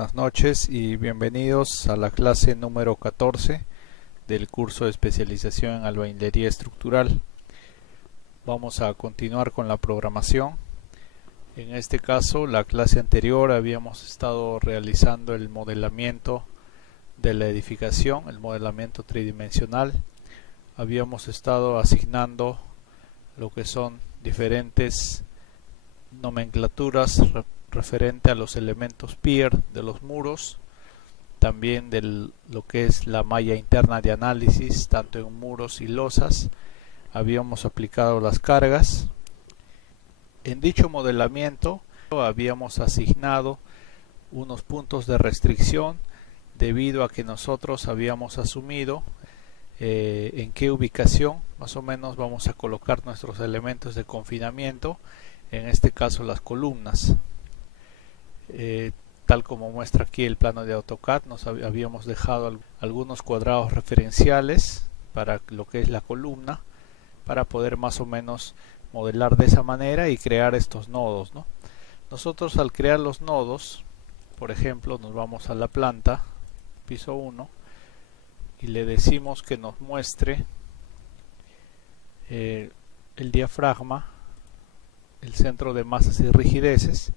buenas noches y bienvenidos a la clase número 14 del curso de especialización en albañilería estructural. Vamos a continuar con la programación. En este caso, la clase anterior habíamos estado realizando el modelamiento de la edificación, el modelamiento tridimensional. Habíamos estado asignando lo que son diferentes nomenclaturas referente a los elementos pier de los muros, también de lo que es la malla interna de análisis, tanto en muros y losas. Habíamos aplicado las cargas. En dicho modelamiento habíamos asignado unos puntos de restricción debido a que nosotros habíamos asumido en qué ubicación más o menos vamos a colocar nuestros elementos de confinamiento, en este caso las columnas. Tal como muestra aquí el plano de AutoCAD, nos habíamos dejado algunos cuadrados referenciales para lo que es la columna, para poder más o menos modelar de esa manera y crear estos nodos, ¿no? Nosotros al crear los nodos, por ejemplo, nos vamos a la planta, piso 1, y le decimos que nos muestre el diafragma, el centro de masas y rigideces,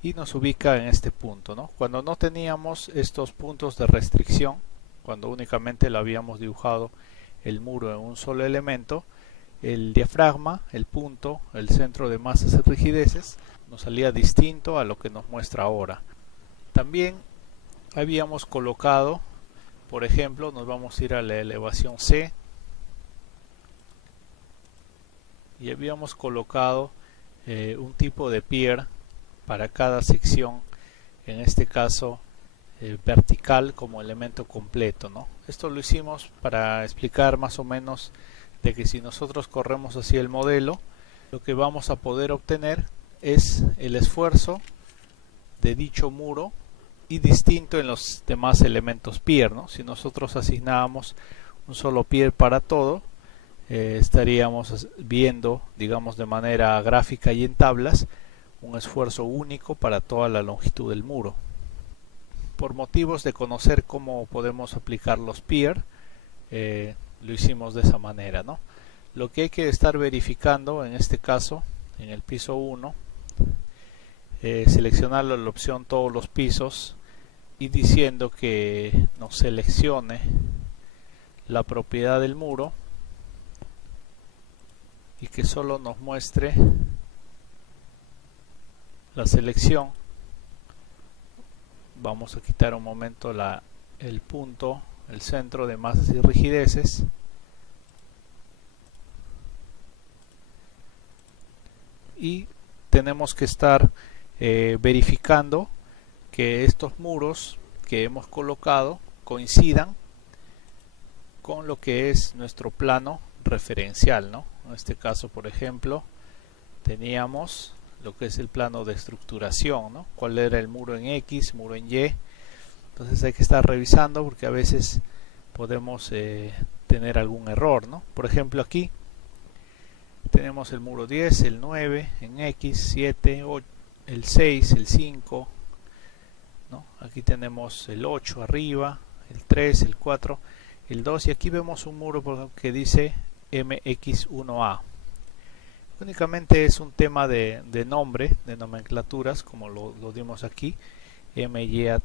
y nos ubica en este punto, ¿no? Cuando no teníamos estos puntos de restricción, cuando únicamente lo habíamos dibujado el muro en un solo elemento, el diafragma, el punto, el centro de masas y rigideces nos salía distinto a lo que nos muestra ahora. También habíamos colocado, por ejemplo, nos vamos a ir a la elevación C y habíamos colocado un tipo de pier para cada sección, en este caso vertical como elemento completo, ¿no? Esto lo hicimos para explicar más o menos de que si nosotros corremos hacia el modelo, lo que vamos a poder obtener es el esfuerzo de dicho muro y distinto en los demás elementos pier, ¿no? Si nosotros asignábamos un solo pier para todo, estaríamos viendo, digamos de manera gráfica y en tablas, un esfuerzo único para toda la longitud del muro. Por motivos de conocer cómo podemos aplicar los pier, lo hicimos de esa manera, ¿no? Lo que hay que estar verificando en este caso, en el piso 1, seleccionar la opción todos los pisos y diciendo que nos seleccione la propiedad del muro y que solo nos muestre la selección. Vamos a quitar un momento el punto, el centro de masas y rigideces, y tenemos que estar verificando que estos muros que hemos colocado coincidan con lo que es nuestro plano referencial, ¿no? En este caso, por ejemplo, teníamos lo que es el plano de estructuración, ¿no? Cuál era el muro en X, muro en Y. Entonces hay que estar revisando porque a veces podemos tener algún error, ¿no? Por ejemplo, aquí tenemos el muro 10, el 9 en X, 7, 8, el 6, el 5, ¿no? Aquí tenemos el 8 arriba, el 3, el 4, el 2, y aquí vemos un muro que dice MX1A. Únicamente es un tema de nombre, de nomenclaturas, como lo dimos aquí, MY6A,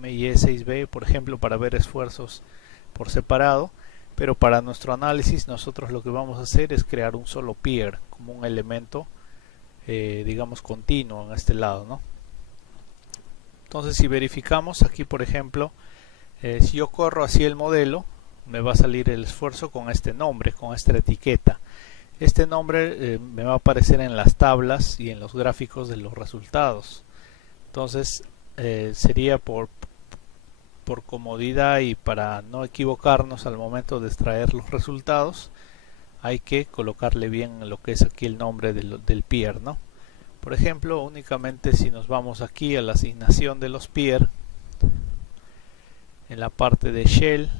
MY6B, por ejemplo, para ver esfuerzos por separado. Pero para nuestro análisis nosotros lo que vamos a hacer es crear un solo pier como un elemento digamos continuo en este lado, ¿no? Entonces si verificamos aquí, por ejemplo, si yo corro hacia el modelo, me va a salir el esfuerzo con este nombre, con esta etiqueta. Este nombre me va a aparecer en las tablas y en los gráficos de los resultados. Entonces sería por comodidad y para no equivocarnos al momento de extraer los resultados, hay que colocarle bien lo que es aquí el nombre del pier, ¿no? Por ejemplo, únicamente si nos vamos aquí a la asignación de los pier, en la parte de shell,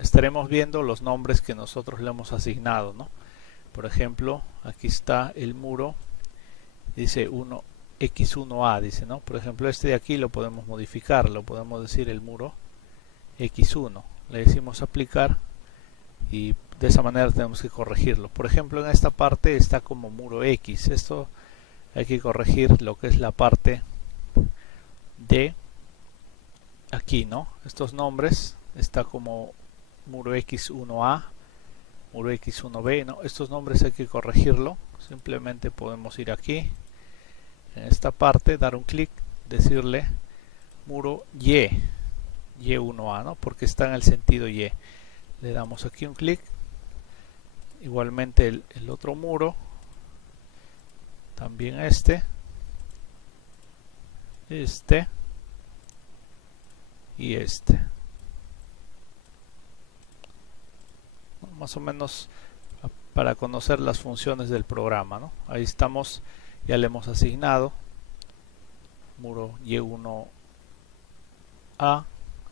estaremos viendo los nombres que nosotros le hemos asignado, ¿no? Por ejemplo, aquí está el muro, dice 1 X1A, dice, ¿no? Por ejemplo, este de aquí lo podemos modificar, lo podemos decir el muro X1. Le decimos aplicar y de esa manera tenemos que corregirlo. Por ejemplo, en esta parte está como muro X. Esto hay que corregir lo que es la parte de aquí, ¿no? Estos nombres está como muro X1A, muro X1B, ¿no? Estos nombres hay que corregirlo. Simplemente podemos ir aquí en esta parte, dar un clic, decirle muro Y1A, ¿no? Porque está en el sentido Y. Le damos aquí un clic. Igualmente el otro muro, también este y este. Más o menos para conocer las funciones del programa, ¿no? Ahí estamos, ya le hemos asignado muro Y1A,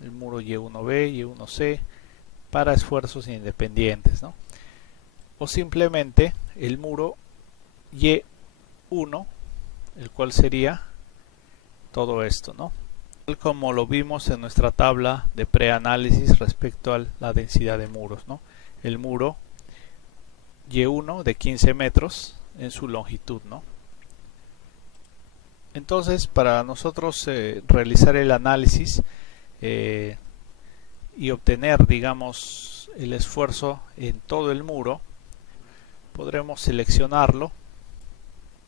el muro Y1B, Y1C para esfuerzos independientes, ¿no? O simplemente el muro Y1, el cual sería todo esto, ¿no? Tal como lo vimos en nuestra tabla de preanálisis respecto a la densidad de muros, ¿no? El muro Y1 de 15 metros en su longitud, ¿no? Entonces, para nosotros realizar el análisis y obtener, digamos, el esfuerzo en todo el muro, podremos seleccionarlo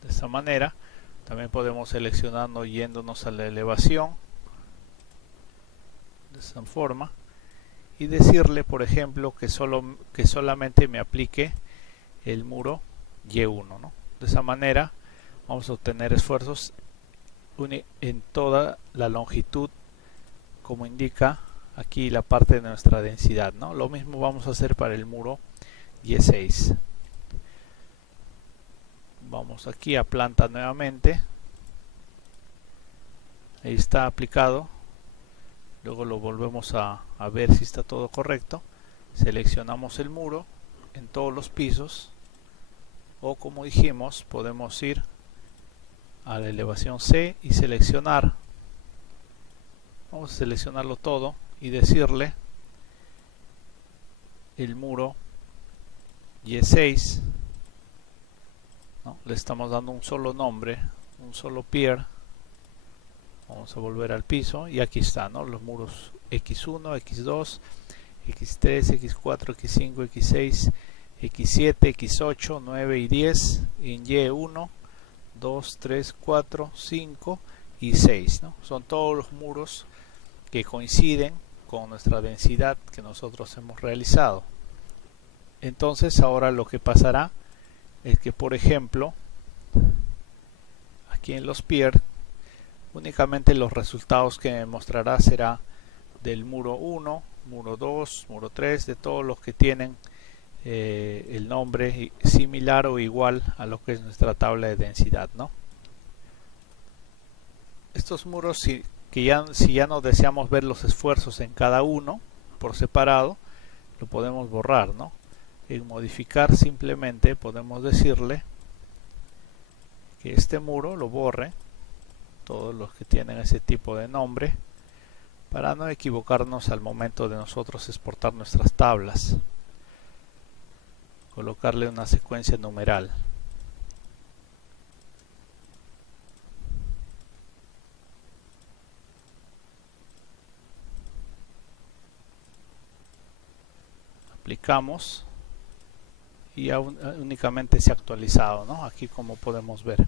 de esta manera. También podemos seleccionarlo yéndonos a la elevación de esta forma y decirle, por ejemplo, que solamente me aplique el muro Y1, ¿no? De esa manera vamos a obtener esfuerzos en toda la longitud, como indica aquí la parte de nuestra densidad, ¿no? Lo mismo vamos a hacer para el muro Y6. Vamos aquí a planta nuevamente. Ahí está aplicado. Luego lo volvemos a ver si está todo correcto. Seleccionamos el muro en todos los pisos. O como dijimos, podemos ir a la elevación C y seleccionar. Vamos a seleccionarlo todo y decirle el muro Y6, ¿no? Le estamos dando un solo nombre, un solo pier. Vamos a volver al piso y aquí están, ¿no? Los muros X1, X2, X3, X4, X5, X6, X7, X8, 9 y 10 en Y1, 2, 3, 4, 5 y 6, ¿no? Son todos los muros que coinciden con nuestra densidad que nosotros hemos realizado. Entonces ahora lo que pasará es que, por ejemplo, aquí en los pier únicamente los resultados que me mostrará será del muro 1, muro 2, muro 3, de todos los que tienen el nombre similar o igual a lo que es nuestra tabla de densidad, ¿no? Estos muros, si ya no deseamos ver los esfuerzos en cada uno por separado, lo podemos borrar, ¿no? En modificar simplemente podemos decirle que este muro lo borre, todos los que tienen ese tipo de nombre, para no equivocarnos al momento de nosotros exportar nuestras tablas. Colocarle una secuencia numeral. Aplicamos y ya únicamente se ha actualizado, ¿no? Aquí, como podemos ver,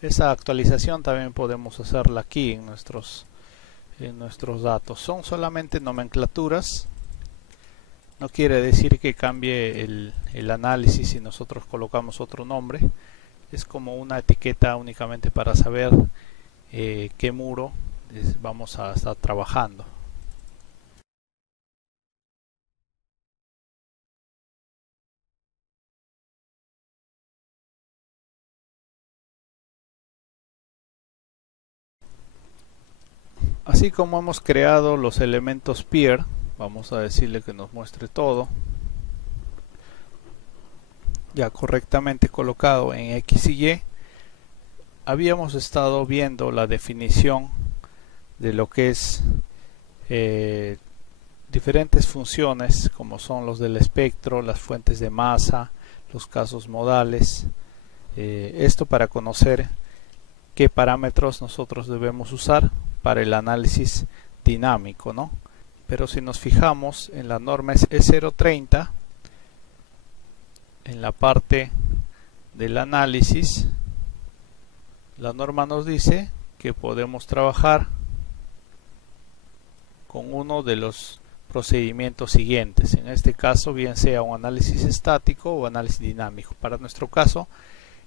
esa actualización también podemos hacerla aquí en nuestros datos. Son solamente nomenclaturas. No quiere decir que cambie el análisis si nosotros colocamos otro nombre. Es como una etiqueta únicamente para saber qué muro vamos a estar trabajando. Así como hemos creado los elementos pier, vamos a decirle que nos muestre todo ya correctamente colocado en X y Y. habíamos estado viendo la definición de lo que es diferentes funciones, como son los del espectro, las fuentes de masa, los casos modales. Esto para conocer qué parámetros nosotros debemos usar para el análisis dinámico, ¿no? Pero si nos fijamos en la norma E030, en la parte del análisis, la norma nos dice que podemos trabajar con uno de los procedimientos siguientes. En este caso, bien sea un análisis estático o análisis dinámico. Para nuestro caso,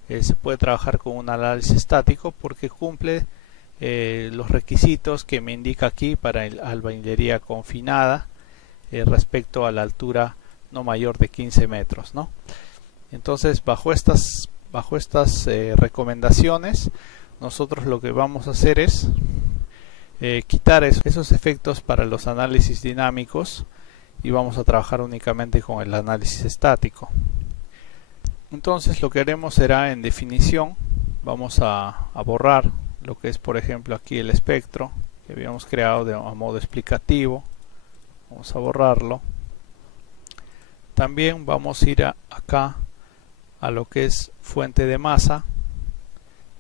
se puede trabajar con un análisis estático porque cumple los requisitos que me indica aquí para el albañilería confinada respecto a la altura no mayor de 15 metros, ¿no? Entonces, bajo estas recomendaciones, nosotros lo que vamos a hacer es quitar esos efectos para los análisis dinámicos y vamos a trabajar únicamente con el análisis estático. Entonces lo que haremos será, en definición, vamos a borrar lo que es, por ejemplo, aquí el espectro que habíamos creado a modo explicativo. Vamos a borrarlo. También vamos a ir acá a lo que es fuente de masa.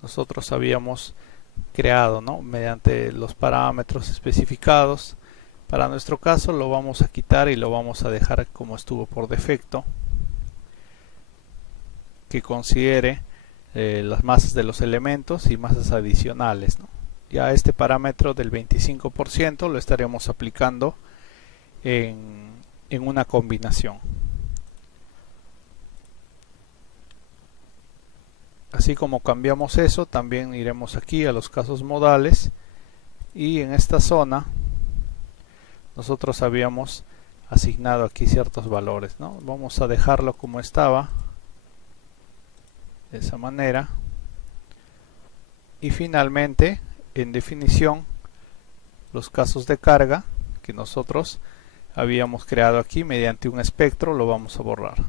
Nosotros habíamos creado, ¿no?, mediante los parámetros especificados. Para nuestro caso lo vamos a quitar y lo vamos a dejar como estuvo por defecto, que considere las masas de los elementos y masas adicionales, ¿no? Ya este parámetro del 25% lo estaremos aplicando en una combinación. Así como cambiamos eso, también iremos aquí a los casos modales y en esta zona nosotros habíamos asignado aquí ciertos valores, ¿no? Vamos a dejarlo como estaba, de esa manera. Y finalmente, en definición, los casos de carga que nosotros habíamos creado aquí mediante un espectro lo vamos a borrar.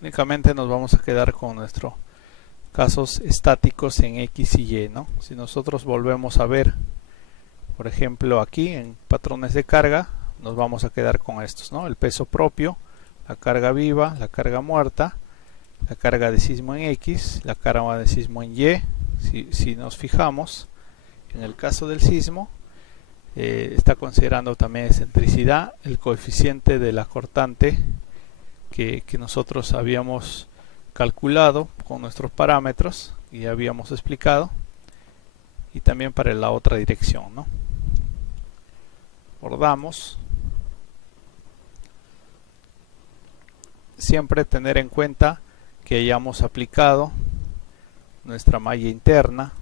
Únicamente nos vamos a quedar con nuestros casos estáticos en X y Y, ¿no? Si nosotros volvemos a ver, por ejemplo, aquí en patrones de carga, nos vamos a quedar con estos, ¿no? El peso propio, la carga viva, la carga muerta, la carga de sismo en X, la carga de sismo en Y. Si nos fijamos, en el caso del sismo, está considerando también excentricidad, el coeficiente de la cortante que nosotros habíamos calculado con nuestros parámetros y habíamos explicado, y también para la otra dirección, ¿no? Bordamos. Siempre tener en cuenta que hayamos aplicado nuestra malla interna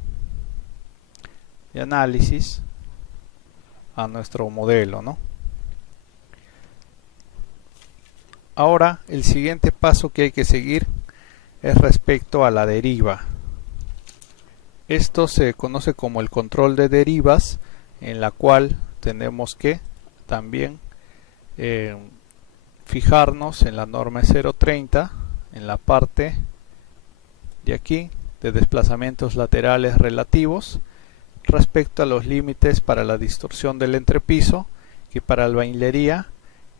de análisis a nuestro modelo, ¿no? Ahora el siguiente paso que hay que seguir es respecto a la deriva. Esto se conoce como el control de derivas, en la cual tenemos que también fijarnos en la norma 030, en la parte de aquí de desplazamientos laterales relativos respecto a los límites para la distorsión del entrepiso, que para albañilería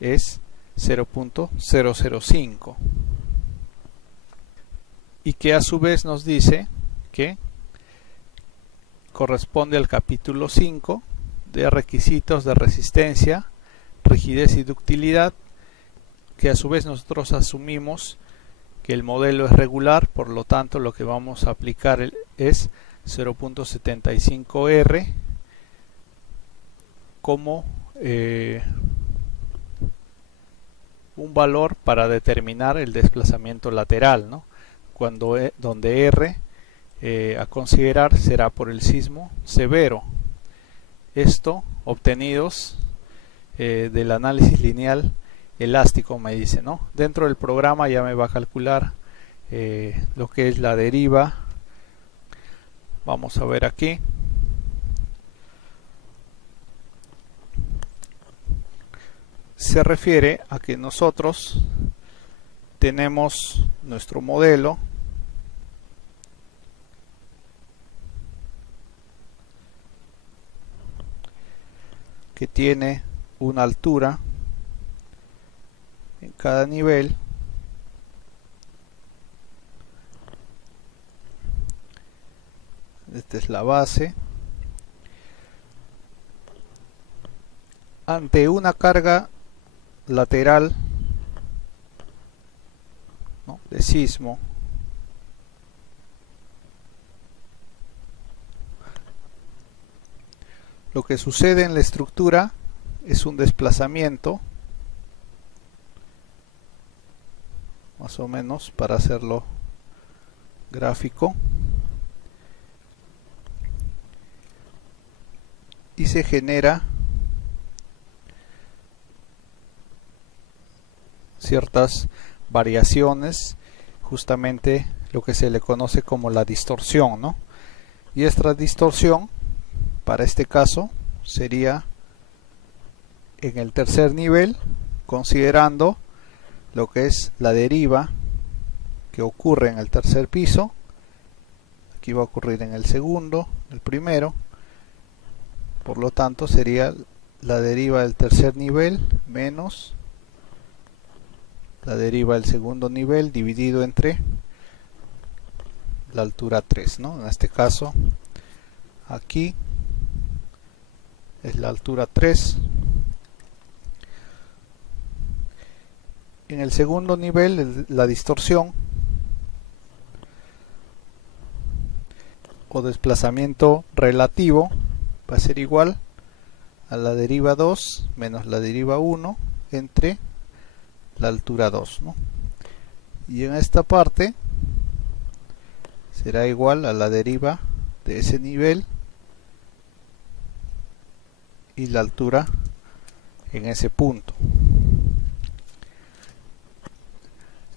es 0.005, y que a su vez nos dice que corresponde al capítulo 5 de requisitos de resistencia, rigidez y ductilidad, que a su vez nosotros asumimos que el modelo es regular, por lo tanto lo que vamos a aplicar es 0.75 R como un valor para determinar el desplazamiento lateral, ¿no? Donde R a considerar será por el sismo severo. Esto obtenidos del análisis lineal elástico, me dice, ¿no? Dentro del programa ya me va a calcular lo que es la deriva. Vamos a ver aquí. Se refiere a que nosotros tenemos nuestro modelo que tiene una altura en cada nivel. Esta es la base. Ante una carga lateral, ¿no?, de sismo, lo que sucede en la estructura es un desplazamiento, más o menos para hacerlo gráfico, y se genera ciertas variaciones, justamente lo que se le conoce como la distorsión, ¿no? Y esta distorsión, para este caso, sería en el tercer nivel, considerando lo que es la deriva que ocurre en el tercer piso. Aquí va a ocurrir en el segundo, el primero. Por lo tanto, sería la deriva del tercer nivel menos la deriva del segundo nivel dividido entre la altura 3, ¿no? En este caso, aquí es la altura 3. En el segundo nivel, la distorsión o desplazamiento relativo va a ser igual a la deriva 2 menos la deriva 1 entre la altura 2, ¿no? Y en esta parte será igual a la deriva de ese nivel y la altura en ese punto.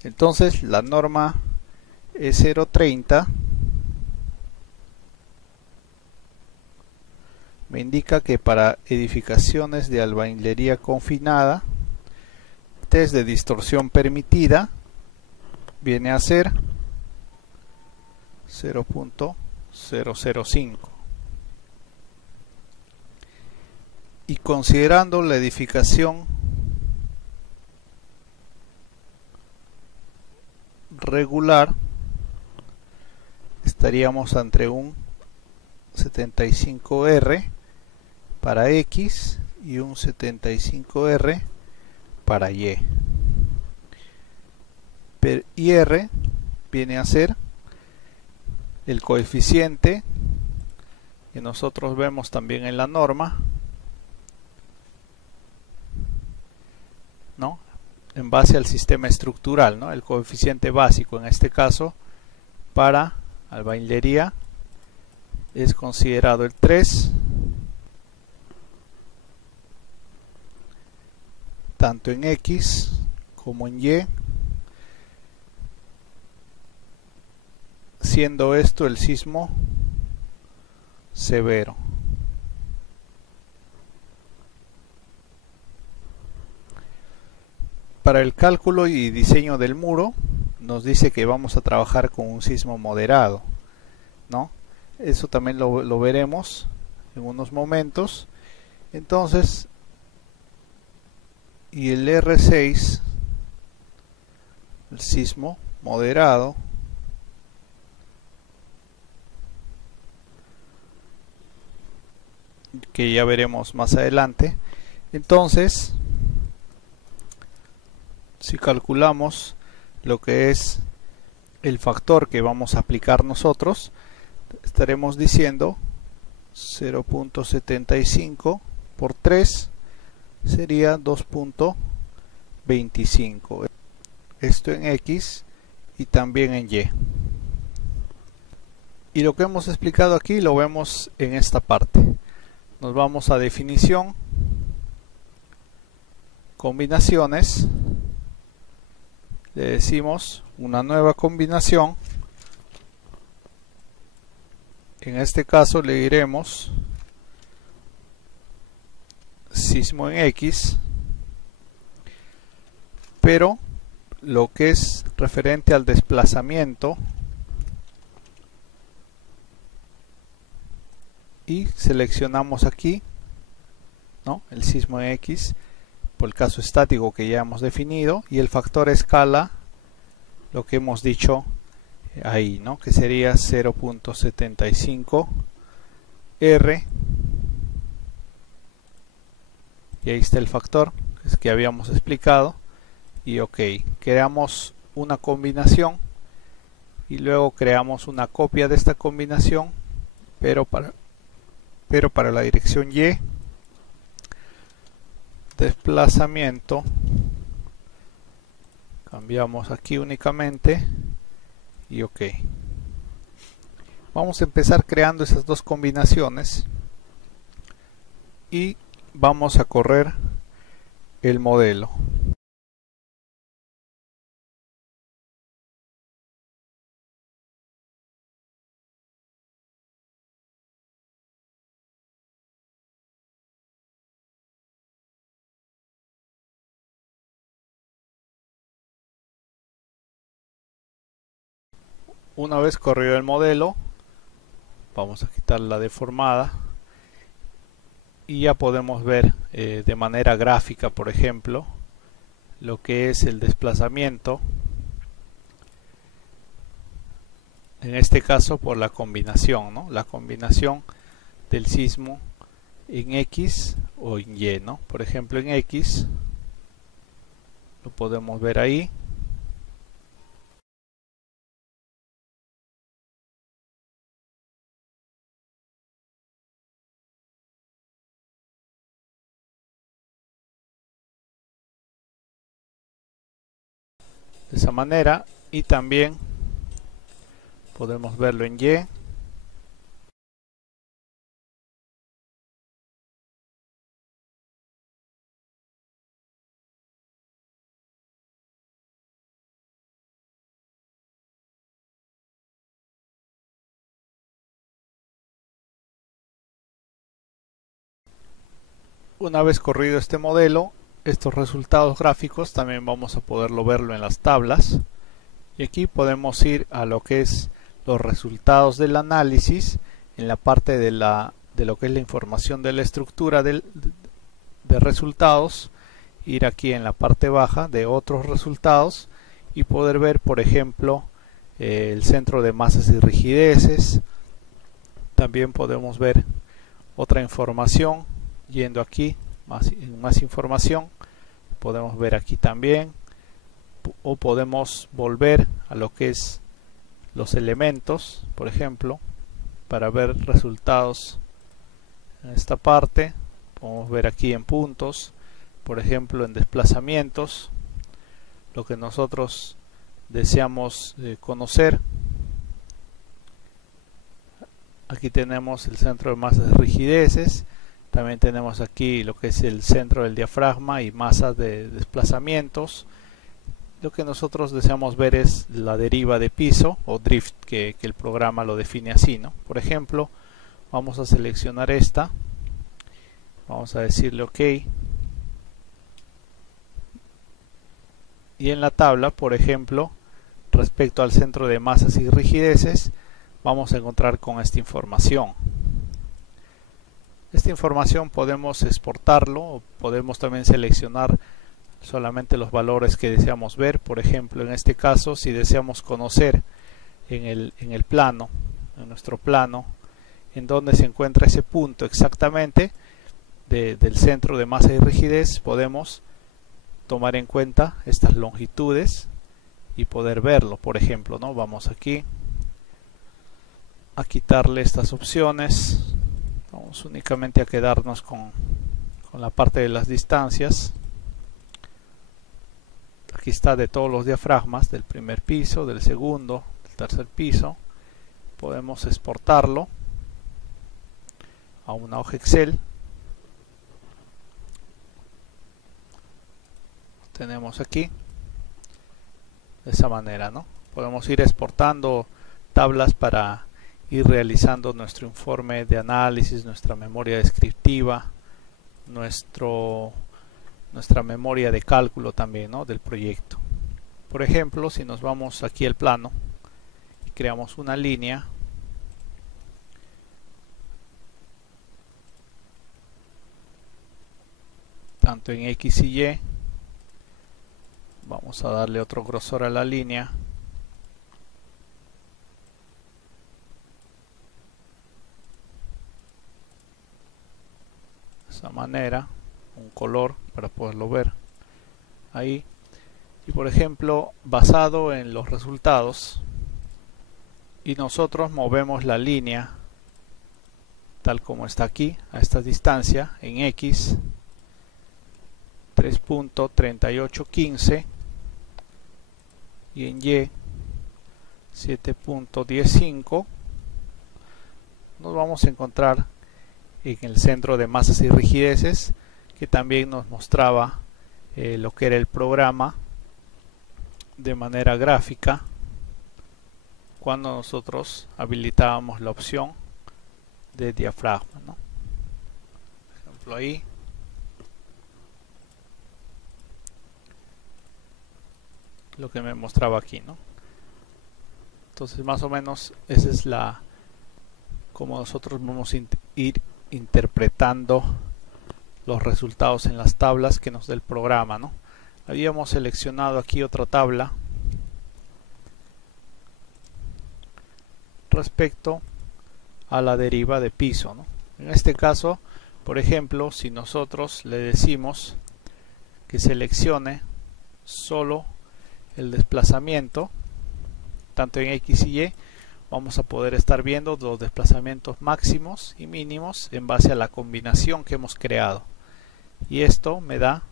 Entonces la norma E030 me indica que para edificaciones de albañilería confinada, test de distorsión permitida viene a ser 0.005. Y considerando la edificación regular, estaríamos ante un 75R para X y un 75R para Y. Y R viene a ser el coeficiente que nosotros vemos también en la norma, ¿no?, en base al sistema estructural, ¿no?, el coeficiente básico en este caso para albañilería es considerado el 3, tanto en X como en Y, siendo esto el sismo severo. Para el cálculo y diseño del muro nos dice que vamos a trabajar con un sismo moderado, ¿no? Eso también lo veremos en unos momentos. Entonces, y el R6, el sismo moderado, que ya veremos más adelante. Entonces, si calculamos lo que es el factor que vamos a aplicar nosotros, estaremos diciendo 0.75 por 3 sería 2.25. Esto en X y también en Y. Y lo que hemos explicado aquí lo vemos en esta parte. Nos vamos a definición, combinaciones, le decimos una nueva combinación. En este caso le diremos sismo en X, pero lo que es referente al desplazamiento, y seleccionamos aquí ¿no? El sismo en X por el caso estático que ya hemos definido, y el factor escala, lo que hemos dicho ahí, ¿no? Que sería 0.75 R, y ahí está el factor que habíamos explicado. Y ok, creamos una combinación y luego creamos una copia de esta combinación, pero para la dirección Y, desplazamiento, cambiamos aquí únicamente y ok. Vamos a empezar creando esas dos combinaciones y vamos a correr el modelo. Una vez corrido el modelo, vamos a quitar la deformada y ya podemos ver de manera gráfica, por ejemplo, lo que es el desplazamiento, en este caso por la combinación, ¿no? La combinación del sismo en X o en Y, ¿no? Por ejemplo, en X lo podemos ver ahí. De esa manera, y también podemos verlo en Y. Una vez corrido este modelo, estos resultados gráficos también vamos a poderlo verlo en las tablas, y aquí podemos ir a lo que es los resultados del análisis en la parte de lo que es la información de la estructura de resultados, ir aquí en la parte baja de otros resultados y poder ver, por ejemplo, el centro de masas y rigideces. También podemos ver otra información yendo aquí, más información, podemos ver aquí también, o podemos volver a lo que es los elementos, por ejemplo, para ver resultados en esta parte. Podemos ver aquí en puntos, por ejemplo en desplazamientos, lo que nosotros deseamos conocer. Aquí tenemos el centro de masas y rigideces. También tenemos aquí lo que es el centro del diafragma y masas de desplazamientos. Lo que nosotros deseamos ver es la deriva de piso o drift, que el programa lo define así, ¿no? Por ejemplo, vamos a seleccionar esta. Vamos a decirle OK. Y en la tabla, por ejemplo, respecto al centro de masas y rigideces, vamos a encontrar con esta información. Esta información podemos exportarlo, o podemos también seleccionar solamente los valores que deseamos ver. Por ejemplo, en este caso, si deseamos conocer en el plano, en nuestro plano, en donde se encuentra ese punto exactamente del centro de masa y rigidez, podemos tomar en cuenta estas longitudes y poder verlo. Por ejemplo, ¿no? Vamos aquí a quitarle estas opciones. Vamos únicamente a quedarnos con la parte de las distancias. Aquí está de todos los diafragmas, del primer piso, del segundo, del tercer piso. Podemos exportarlo a una hoja Excel. Tenemos aquí de esa manera, ¿no? Podemos ir exportando tablas para ir realizando nuestro informe de análisis, nuestra memoria descriptiva, nuestra memoria de cálculo también, ¿no? Del proyecto. Por ejemplo, si nos vamos aquí al plano y creamos una línea, tanto en X y Y. Vamos a darle otro grosor a la línea. De esa manera, un color para poderlo ver ahí. Y por ejemplo, basado en los resultados, y nosotros movemos la línea tal como está aquí, a esta distancia, en X 3.3815 y en Y 7.15, nos vamos a encontrar en el centro de masas y rigideces, que también nos mostraba lo que era el programa de manera gráfica cuando nosotros habilitábamos la opción de diafragma, ¿no? Por ejemplo, ahí lo que me mostraba aquí, ¿no? Entonces más o menos esa es la como nosotros vamos a ir interpretando los resultados en las tablas que nos da el programa, ¿no? Habíamos seleccionado aquí otra tabla respecto a la deriva de piso, ¿no? En este caso, por ejemplo, si nosotros le decimos que seleccione solo el desplazamiento, tanto en X y Y, vamos a poder estar viendo los desplazamientos máximos y mínimos en base a la combinación que hemos creado. Y esto me da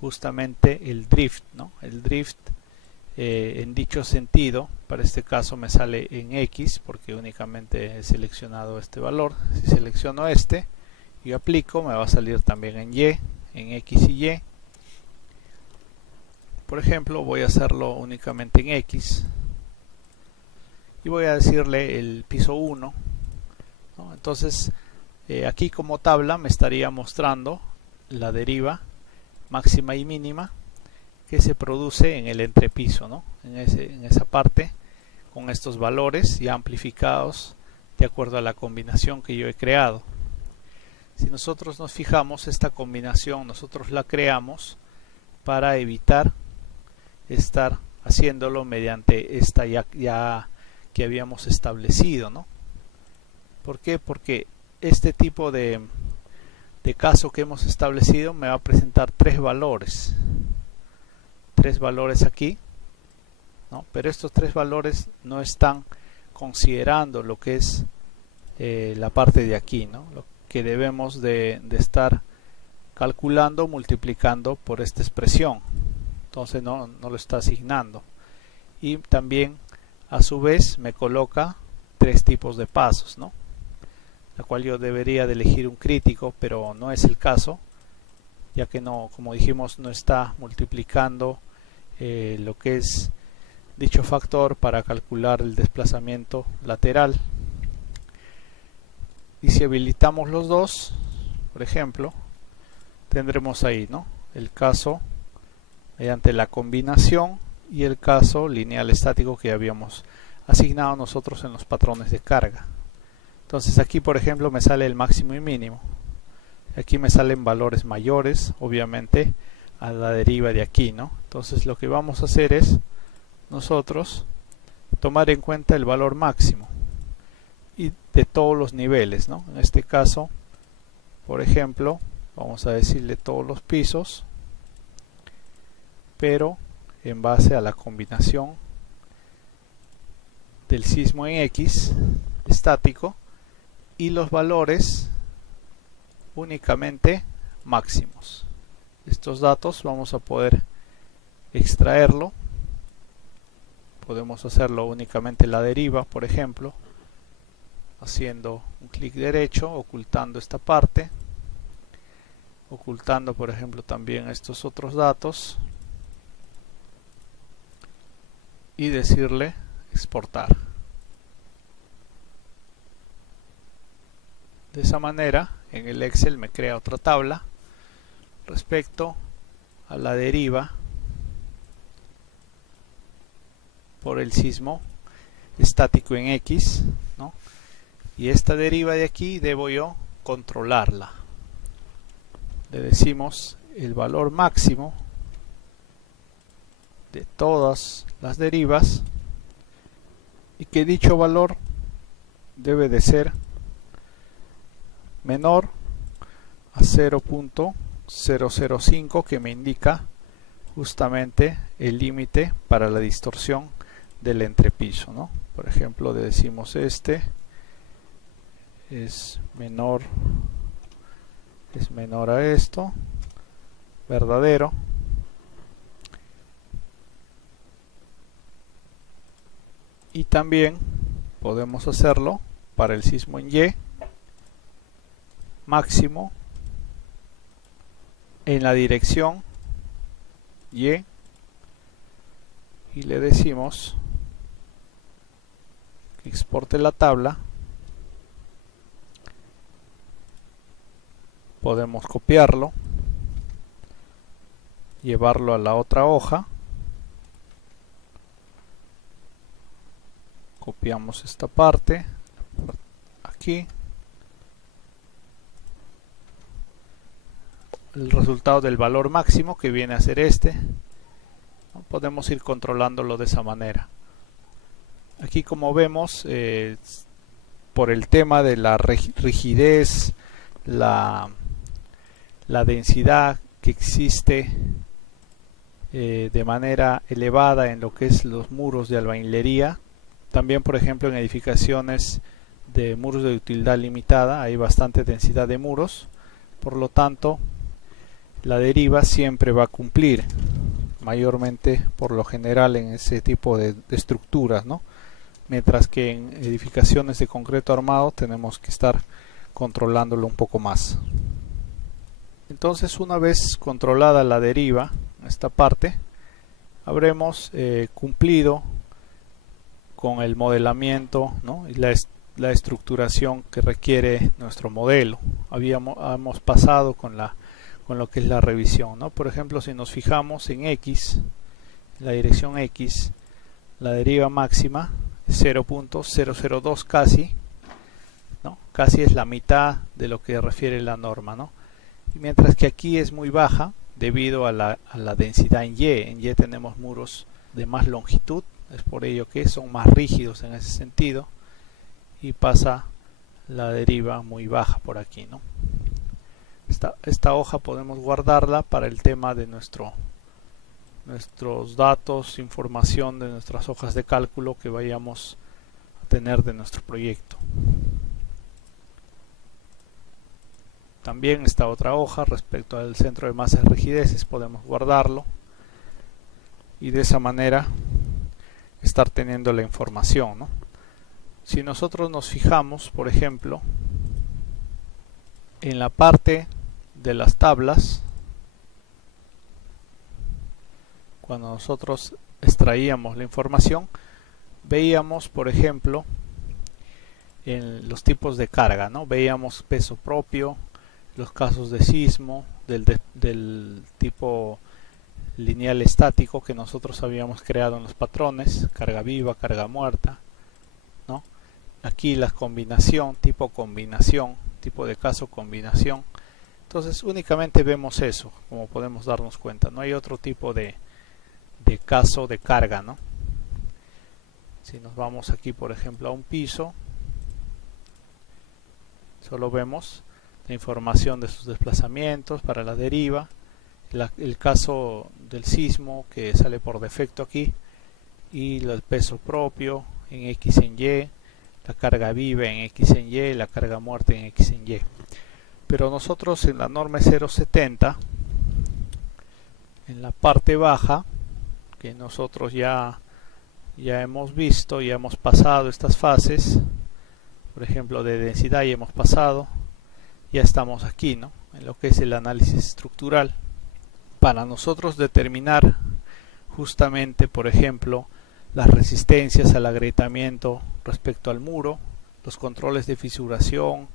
justamente el drift, ¿no? El drift en dicho sentido, para este caso me sale en X porque únicamente he seleccionado este valor. Si selecciono este y aplico, me va a salir también en Y, en X y Y. Por ejemplo, voy a hacerlo únicamente en X y voy a decirle el piso 1, ¿no? Entonces aquí como tabla me estaría mostrando la deriva máxima y mínima que se produce en el entrepiso, ¿no? En esa parte, con estos valores ya amplificados de acuerdo a la combinación que yo he creado. Si nosotros nos fijamos, esta combinación nosotros la creamos para evitar estar haciéndolo mediante esta ya que habíamos establecido, ¿no? ¿Por qué? Porque este tipo de caso que hemos establecido me va a presentar tres valores aquí, ¿no? Pero estos tres valores no están considerando lo que es la parte de aquí, ¿no? Lo que debemos de estar calculando, multiplicando por esta expresión. Entonces no lo está asignando. Y también a su vez me coloca tres tipos de pasos, ¿no? La cual yo debería de elegir un crítico, pero no es el caso, ya que no, como dijimos, no está multiplicando lo que es dicho factor para calcular el desplazamiento lateral. Y si habilitamos los dos, por ejemplo, tendremos ahí, ¿no? El caso mediante la combinación y el caso lineal estático que habíamos asignado nosotros en los patrones de carga. Entonces aquí, por ejemplo, me sale el máximo y mínimo. Aquí me salen valores mayores, obviamente, a la deriva de aquí, ¿no? Entonces lo que vamos a hacer es nosotros tomar en cuenta el valor máximo y de todos los niveles, ¿no? En este caso, por ejemplo, vamos a decirle todos los pisos, pero en base a la combinación del sismo en X estático y los valores únicamente máximos. Estos datos vamos a poder extraerlo. Podemos hacerlo únicamente la deriva, por ejemplo, haciendo un clic derecho, ocultando esta parte, ocultando por ejemplo también estos otros datos y decirle exportar. De esa manera en el Excel me crea otra tabla respecto a la deriva por el sismo estático en X, ¿no? Y esta deriva de aquí debo yo controlarla. Le decimos el valor máximo de todas las derivas y que dicho valor debe de ser menor a 0.005, que me indica justamente el límite para la distorsión del entrepiso, ¿no? Por ejemplo, le decimos este es menor a esto, verdadero, y también podemos hacerlo para el sismo en Y, máximo en la dirección Y, y le decimos que exporte la tabla. Podemos copiarlo, llevarlo a la otra hoja, copiamos esta parte aquí, el resultado del valor máximo, que viene a ser este. Podemos ir controlándolo de esa manera. Aquí, como vemos, por el tema de la rigidez, la densidad que existe de manera elevada en lo que es los muros de albañilería, también por ejemplo en edificaciones de muros de utilidad limitada hay bastante densidad de muros, por lo tanto la deriva siempre va a cumplir, mayormente por lo general en ese tipo de estructuras, ¿no? Mientras que en edificaciones de concreto armado tenemos que estar controlándolo un poco más. Entonces, una vez controlada la deriva, esta parte, habremos cumplido con el modelamiento, ¿no? Y la estructuración que requiere nuestro modelo. Hemos pasado con lo que es la revisión, ¿no? Por ejemplo, si nos fijamos en X, en la dirección X, la deriva máxima es 0.002 casi, ¿no? Casi es la mitad de lo que refiere la norma, ¿no? Y mientras que aquí es muy baja debido a la densidad en Y. En Y tenemos muros de más longitud, es por ello que son más rígidos en ese sentido, y pasa la deriva muy baja por aquí, ¿no? Esta hoja podemos guardarla para el tema de nuestros datos, información de nuestras hojas de cálculo que vayamos a tener de nuestro proyecto. También esta otra hoja respecto al centro de masas y rigideces podemos guardarlo y de esa manera estar teniendo la información, ¿no? Si nosotros nos fijamos, por ejemplo, en la parte de las tablas, cuando nosotros extraíamos la información, veíamos, por ejemplo, en los tipos de carga, ¿no? Veíamos peso propio, los casos de sismo, del tipo lineal estático que nosotros habíamos creado en los patrones, carga viva, carga muerta, ¿no? Aquí la combinación, tipo de caso combinación. Entonces únicamente vemos eso, como podemos darnos cuenta, no hay otro tipo de caso de carga, ¿no? Si nos vamos aquí, por ejemplo, a un piso, solo vemos la información de sus desplazamientos para la deriva, el caso del sismo que sale por defecto aquí, y el peso propio en X en Y, la carga viva en X en Y, la carga muerta en X en Y. Pero nosotros en la norma 070, en la parte baja, que nosotros ya hemos visto, ya hemos pasado estas fases, por ejemplo de densidad ya hemos pasado, ya estamos aquí, ¿no? En lo que es el análisis estructural. Para nosotros determinar justamente, por ejemplo, las resistencias al agrietamiento respecto al muro, los controles de fisuración,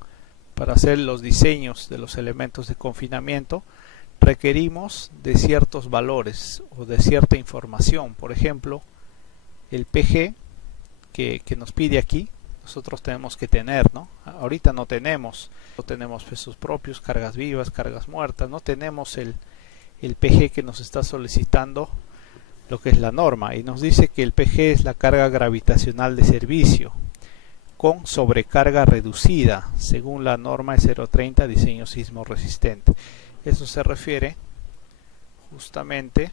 para hacer los diseños de los elementos de confinamiento, requerimos de ciertos valores o de cierta información. Por ejemplo, el PG que nos pide aquí, nosotros tenemos que tener, ¿no? Ahorita no tenemos pesos propios, cargas vivas, cargas muertas, no tenemos el el PG que nos está solicitando lo que es la norma, y nos dice que el PG es la carga gravitacional de servicio con sobrecarga reducida según la norma de 030 diseño sismo resistente. Eso se refiere justamente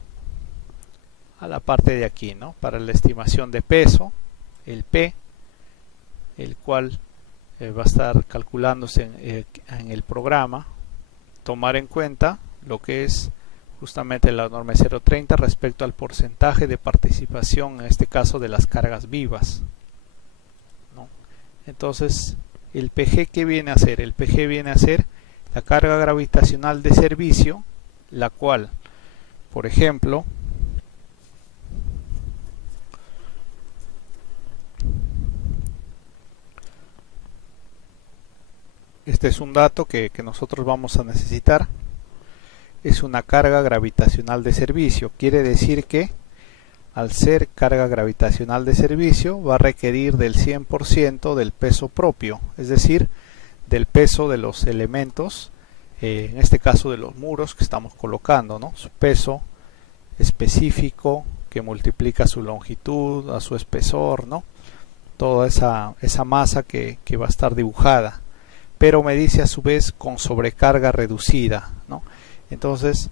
a la parte de aquí, ¿no? Para la estimación de peso, el P, el cual va a estar calculándose en el programa, tomar en cuenta lo que es justamente la norma 030 respecto al porcentaje de participación, en este caso de las cargas vivas, ¿no? Entonces, el PG, ¿qué viene a ser? El PG viene a ser la carga gravitacional de servicio, la cual, por ejemplo, este es un dato que nosotros vamos a necesitar. Es una carga gravitacional de servicio. Quiere decir que al ser carga gravitacional de servicio va a requerir del 100% del peso propio, es decir, del peso de los elementos, en este caso de los muros que estamos colocando, ¿no? Su peso específico que multiplica su longitud a su espesor, ¿no? Toda esa masa que va a estar dibujada, pero me dice a su vez con sobrecarga reducida, ¿no? Entonces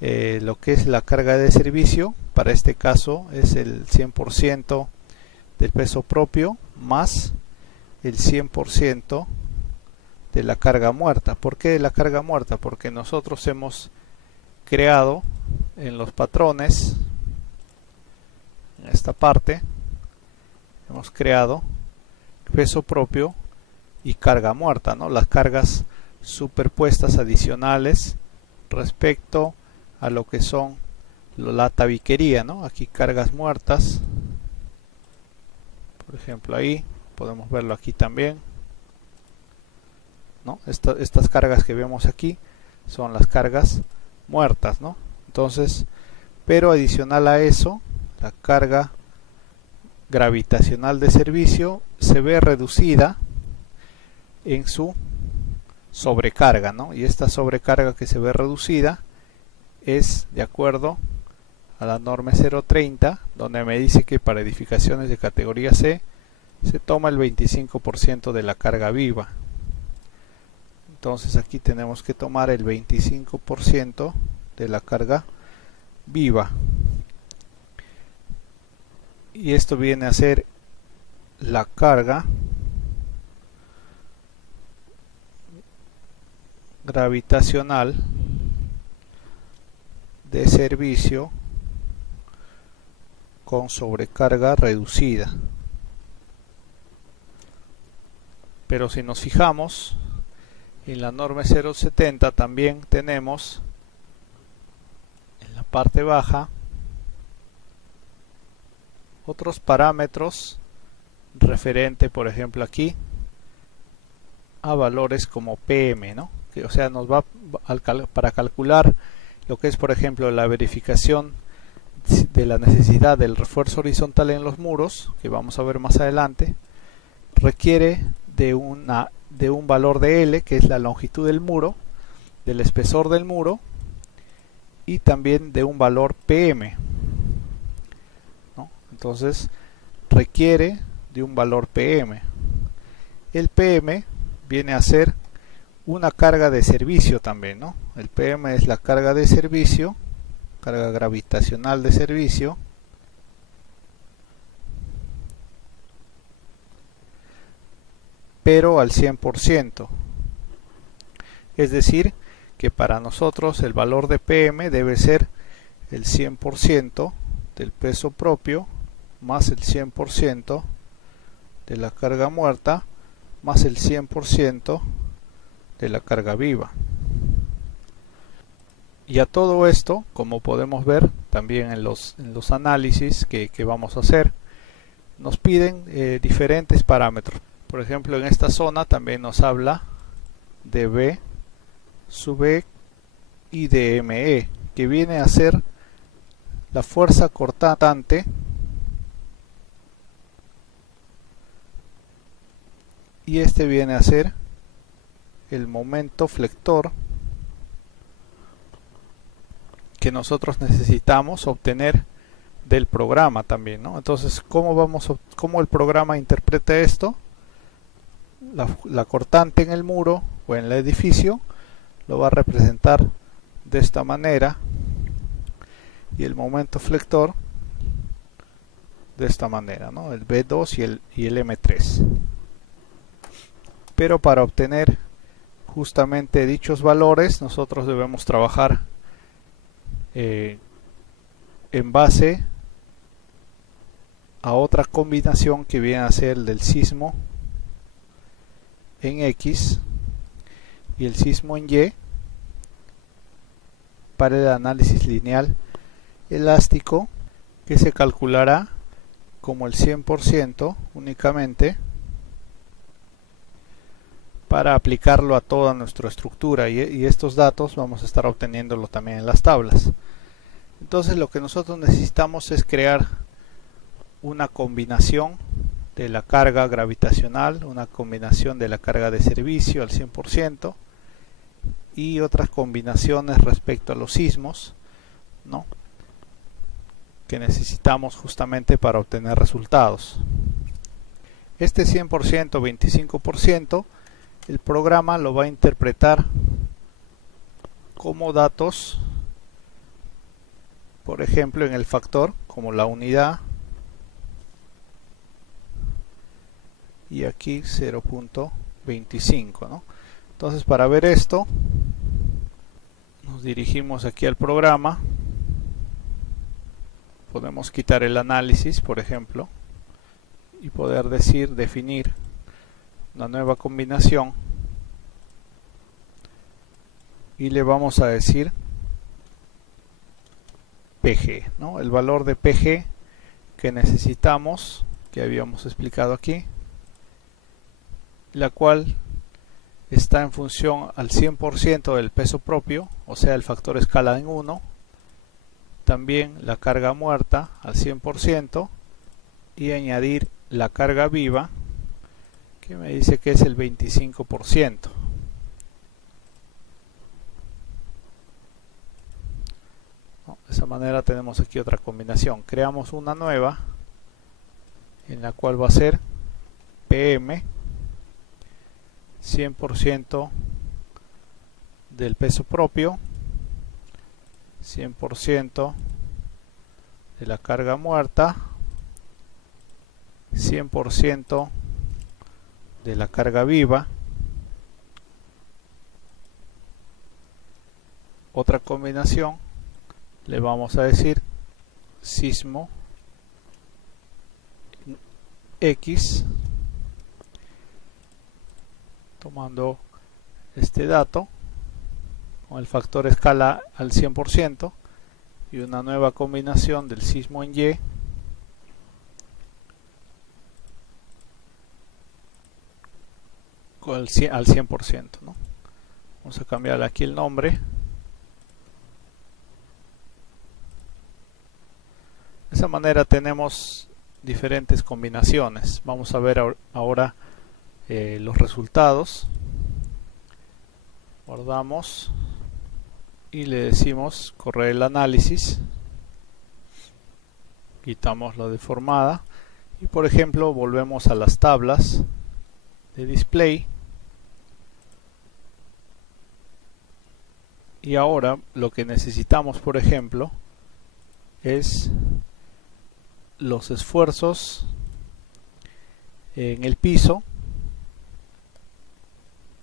lo que es la carga de servicio para este caso es el 100% del peso propio más el 100% de la carga muerta. ¿Por qué de la carga muerta? Porque nosotros hemos creado en los patrones, en esta parte, hemos creado peso propio y carga muerta, ¿no? Las cargas superpuestas adicionales respecto a lo que son la tabiquería, ¿no? Aquí cargas muertas, por ejemplo, ahí podemos verlo aquí también, ¿no? Estas cargas que vemos aquí son las cargas muertas, ¿no? Entonces, pero adicional a eso, la carga gravitacional de servicio se ve reducida en su sobrecarga, ¿no? Y esta sobrecarga que se ve reducida es de acuerdo a la norma 030, donde me dice que para edificaciones de categoría C se toma el 25% de la carga viva. Entonces aquí tenemos que tomar el 25% de la carga viva, y esto viene a ser la carga gravitacional de servicio con sobrecarga reducida. Pero si nos fijamos en la norma 070 también tenemos en la parte baja otros parámetros referente, por ejemplo aquí, a valores como PM, ¿no? Que, o sea, nos va para calcular lo que es, por ejemplo, la verificación de la necesidad del refuerzo horizontal en los muros, que vamos a ver más adelante, requiere de un valor de L, que es la longitud del muro, del espesor del muro, y también de un valor PM, ¿no? Entonces requiere de un valor PM. El PM viene a ser una carga de servicio también, ¿no? El PM es la carga de servicio, carga gravitacional de servicio, pero al 100%. Es decir, que para nosotros el valor de PM debe ser el 100% del peso propio más el 100% de la carga muerta más el 100% de la carga viva. Y a todo esto, como podemos ver también en los análisis que vamos a hacer, nos piden diferentes parámetros. Por ejemplo, en esta zona también nos habla de B sub E y de ME, que viene a ser la fuerza cortante y este viene a ser el momento flector que nosotros necesitamos obtener del programa también, ¿no? Entonces, ¿cómo el programa interpreta esto? La cortante en el muro o en el edificio lo va a representar de esta manera, y el momento flector de esta manera, ¿no? El B2 y el M3. Pero para obtener justamente dichos valores, nosotros debemos trabajar en base a otra combinación que viene a ser el del sismo en X y el sismo en Y para el análisis lineal elástico, que se calculará como el 100% únicamente para aplicarlo a toda nuestra estructura, y estos datos vamos a estar obteniéndolo también en las tablas. Entonces lo que nosotros necesitamos es crear una combinación de la carga gravitacional, una combinación de la carga de servicio al 100% y otras combinaciones respecto a los sismos, ¿no?, que necesitamos justamente para obtener resultados. Este 100%, 25%, el programa lo va a interpretar como datos, por ejemplo en el factor, como la unidad, y aquí 0.25, ¿no? Entonces, para ver esto, nos dirigimos aquí al programa. Podemos quitar el análisis, por ejemplo, y poder definir una nueva combinación, y le vamos a decir PG, ¿no? El valor de PG que necesitamos, que habíamos explicado aquí, la cual está en función al 100% del peso propio, o sea el factor escala en 1, también la carga muerta al 100%, y añadir la carga viva, que me dice que es el 25%. ¿No? De esa manera tenemos aquí otra combinación. Creamos una nueva, en la cual va a ser PM 100% del peso propio, 100% de la carga muerta, 100% de la carga viva. Otra combinación, le vamos a decir sismo X, tomando este dato con el factor escala al 100%, y una nueva combinación del sismo en Y al 100%, ¿no? Vamos a cambiar aquí el nombre. De esa manera tenemos diferentes combinaciones. Vamos a ver ahora los resultados. Guardamos y le decimos correr el análisis. Quitamos la deformada y, por ejemplo, volvemos a las tablas de display. Y ahora lo que necesitamos, por ejemplo, es los esfuerzos en el piso,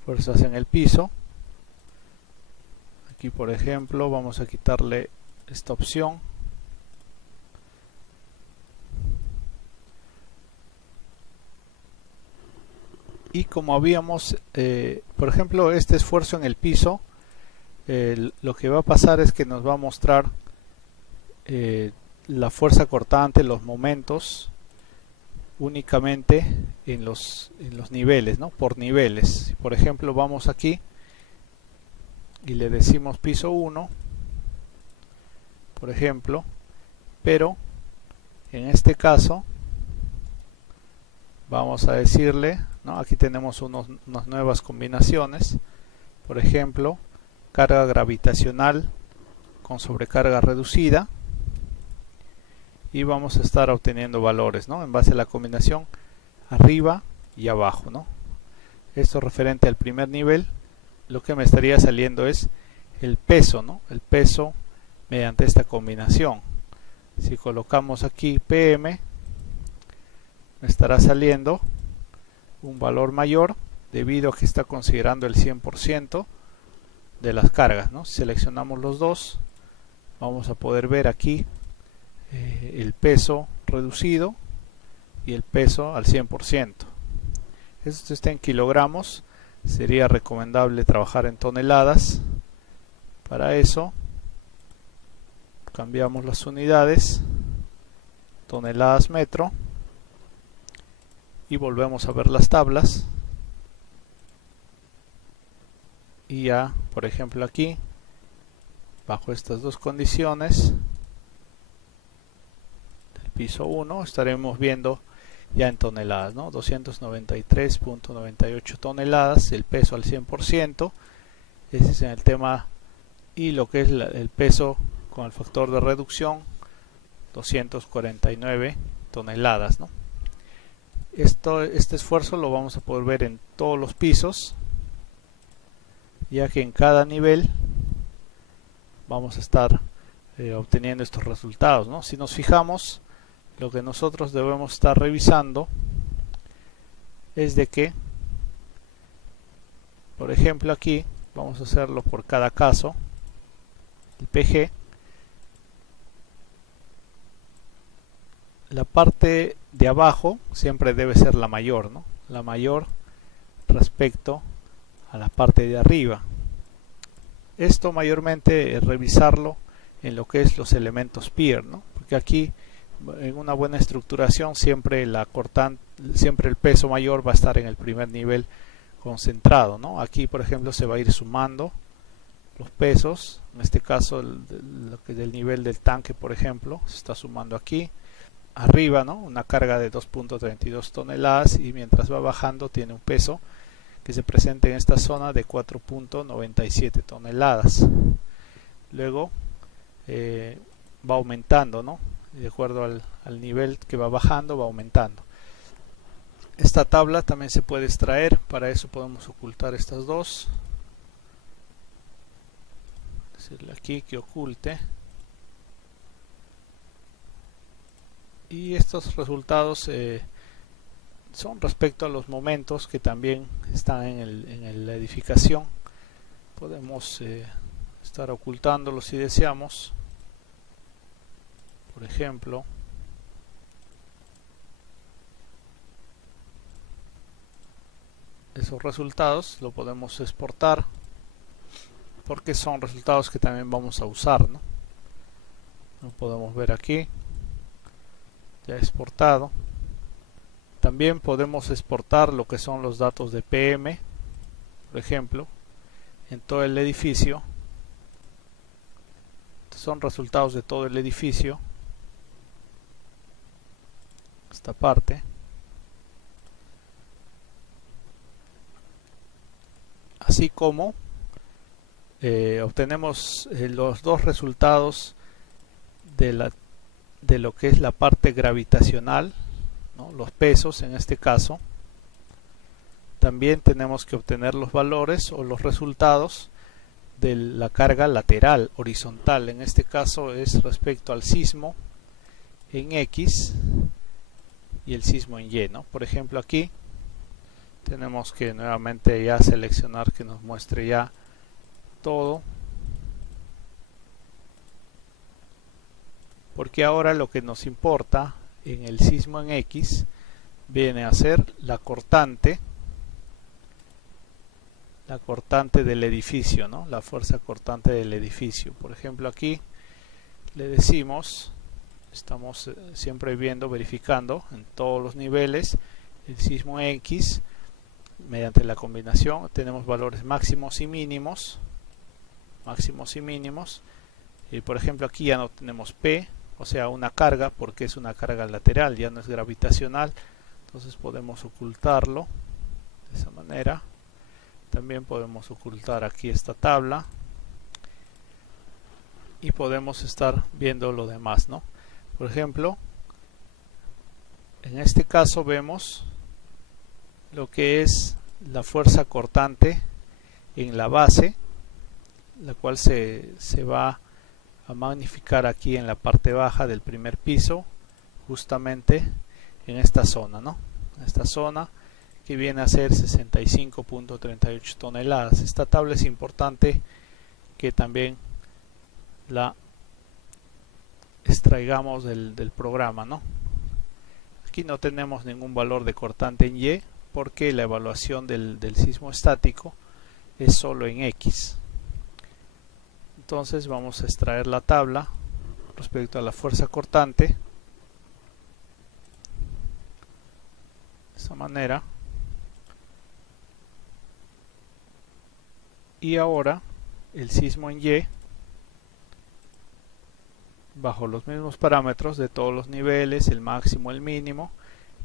fuerzas en el piso. Aquí, por ejemplo, vamos a quitarle esta opción. Y como habíamos, por ejemplo, este esfuerzo en el piso, lo que va a pasar es que nos va a mostrar la fuerza cortante, los momentos, únicamente en los niveles, ¿no? Por niveles. Por ejemplo, vamos aquí y le decimos piso 1, por ejemplo, pero en este caso vamos a decirle, ¿no? Aquí tenemos unas nuevas combinaciones, por ejemplo, carga gravitacional con sobrecarga reducida y vamos a estar obteniendo valores, ¿no?, en base a la combinación arriba y abajo, ¿no? Esto referente al primer nivel, lo que me estaría saliendo es el peso, ¿no?, el peso mediante esta combinación. Si colocamos aquí PM, me estará saliendo un valor mayor debido a que está considerando el 100% de las cargas, ¿no? Si seleccionamos los dos, vamos a poder ver aquí el peso reducido y el peso al 100%. Esto está en kilogramos, sería recomendable trabajar en toneladas. Para eso cambiamos las unidades, toneladas metro, y volvemos a ver las tablas. Y ya, por ejemplo, aquí, bajo estas dos condiciones, del piso 1, estaremos viendo ya en toneladas, ¿no? 293.98 toneladas, el peso al 100%. Ese es en el tema, y lo que es el peso con el factor de reducción, 249 toneladas, ¿no? Este esfuerzo lo vamos a poder ver en todos los pisos, ya que en cada nivel vamos a estar obteniendo estos resultados, ¿no? Si nos fijamos, lo que nosotros debemos estar revisando es de que, por ejemplo, aquí vamos a hacerlo por cada caso, el PG, la parte de abajo siempre debe ser la mayor, ¿no?, la mayor respecto a la parte de arriba. Esto mayormente es revisarlo en lo que es los elementos PIR, ¿no?, porque aquí en una buena estructuración siempre el peso mayor va a estar en el primer nivel concentrado, ¿no? Aquí, por ejemplo, se va a ir sumando los pesos, en este caso del nivel del tanque, por ejemplo, se está sumando aquí arriba, ¿no?, una carga de 2.32 toneladas, y mientras va bajando tiene un peso que se presenta en esta zona de 4.97 toneladas. Luego va aumentando, ¿no?, de acuerdo al nivel que va bajando, va aumentando. Esta tabla también se puede extraer, para eso podemos ocultar estas dos, decirle aquí que oculte, y estos resultados son respecto a los momentos que también están en la edificación. Podemos estar ocultándolos si deseamos. Por ejemplo, esos resultados lo podemos exportar, porque son resultados que también vamos a usar, ¿no? Lo podemos ver aquí, ya exportado. También podemos exportar lo que son los datos de PM, por ejemplo, en todo el edificio. Estos son resultados de todo el edificio, esta parte. Así como obtenemos los dos resultados de lo que es la parte gravitacional, ¿no?, los pesos en este caso. También tenemos que obtener los valores o los resultados de la carga lateral horizontal, en este caso es respecto al sismo en X y el sismo en Y, ¿no? Por ejemplo, aquí tenemos que nuevamente ya seleccionar que nos muestre ya todo, porque ahora lo que nos importa en el sismo en X viene a ser la cortante del edificio, ¿no?, la fuerza cortante del edificio. Por ejemplo, aquí le decimos, estamos siempre verificando en todos los niveles el sismo X. Mediante la combinación tenemos valores máximos y mínimos, y por ejemplo aquí ya no tenemos P, o sea, una carga, porque es una carga lateral, ya no es gravitacional. Entonces podemos ocultarlo de esa manera. También podemos ocultar aquí esta tabla, y podemos estar viendo lo demás, ¿no? Por ejemplo, en este caso vemos lo que es la fuerza cortante en la base, la cual se va a magnificar aquí en la parte baja del primer piso, justamente en esta zona, ¿no? Esta zona que viene a ser 65.38 toneladas. Esta tabla es importante que también la extraigamos del programa, ¿no? Aquí no tenemos ningún valor de cortante en Y porque la evaluación del sismo estático es solo en X. Entonces vamos a extraer la tabla respecto a la fuerza cortante de esa manera. Y ahora el sismo en Y bajo los mismos parámetros de todos los niveles, el máximo, el mínimo,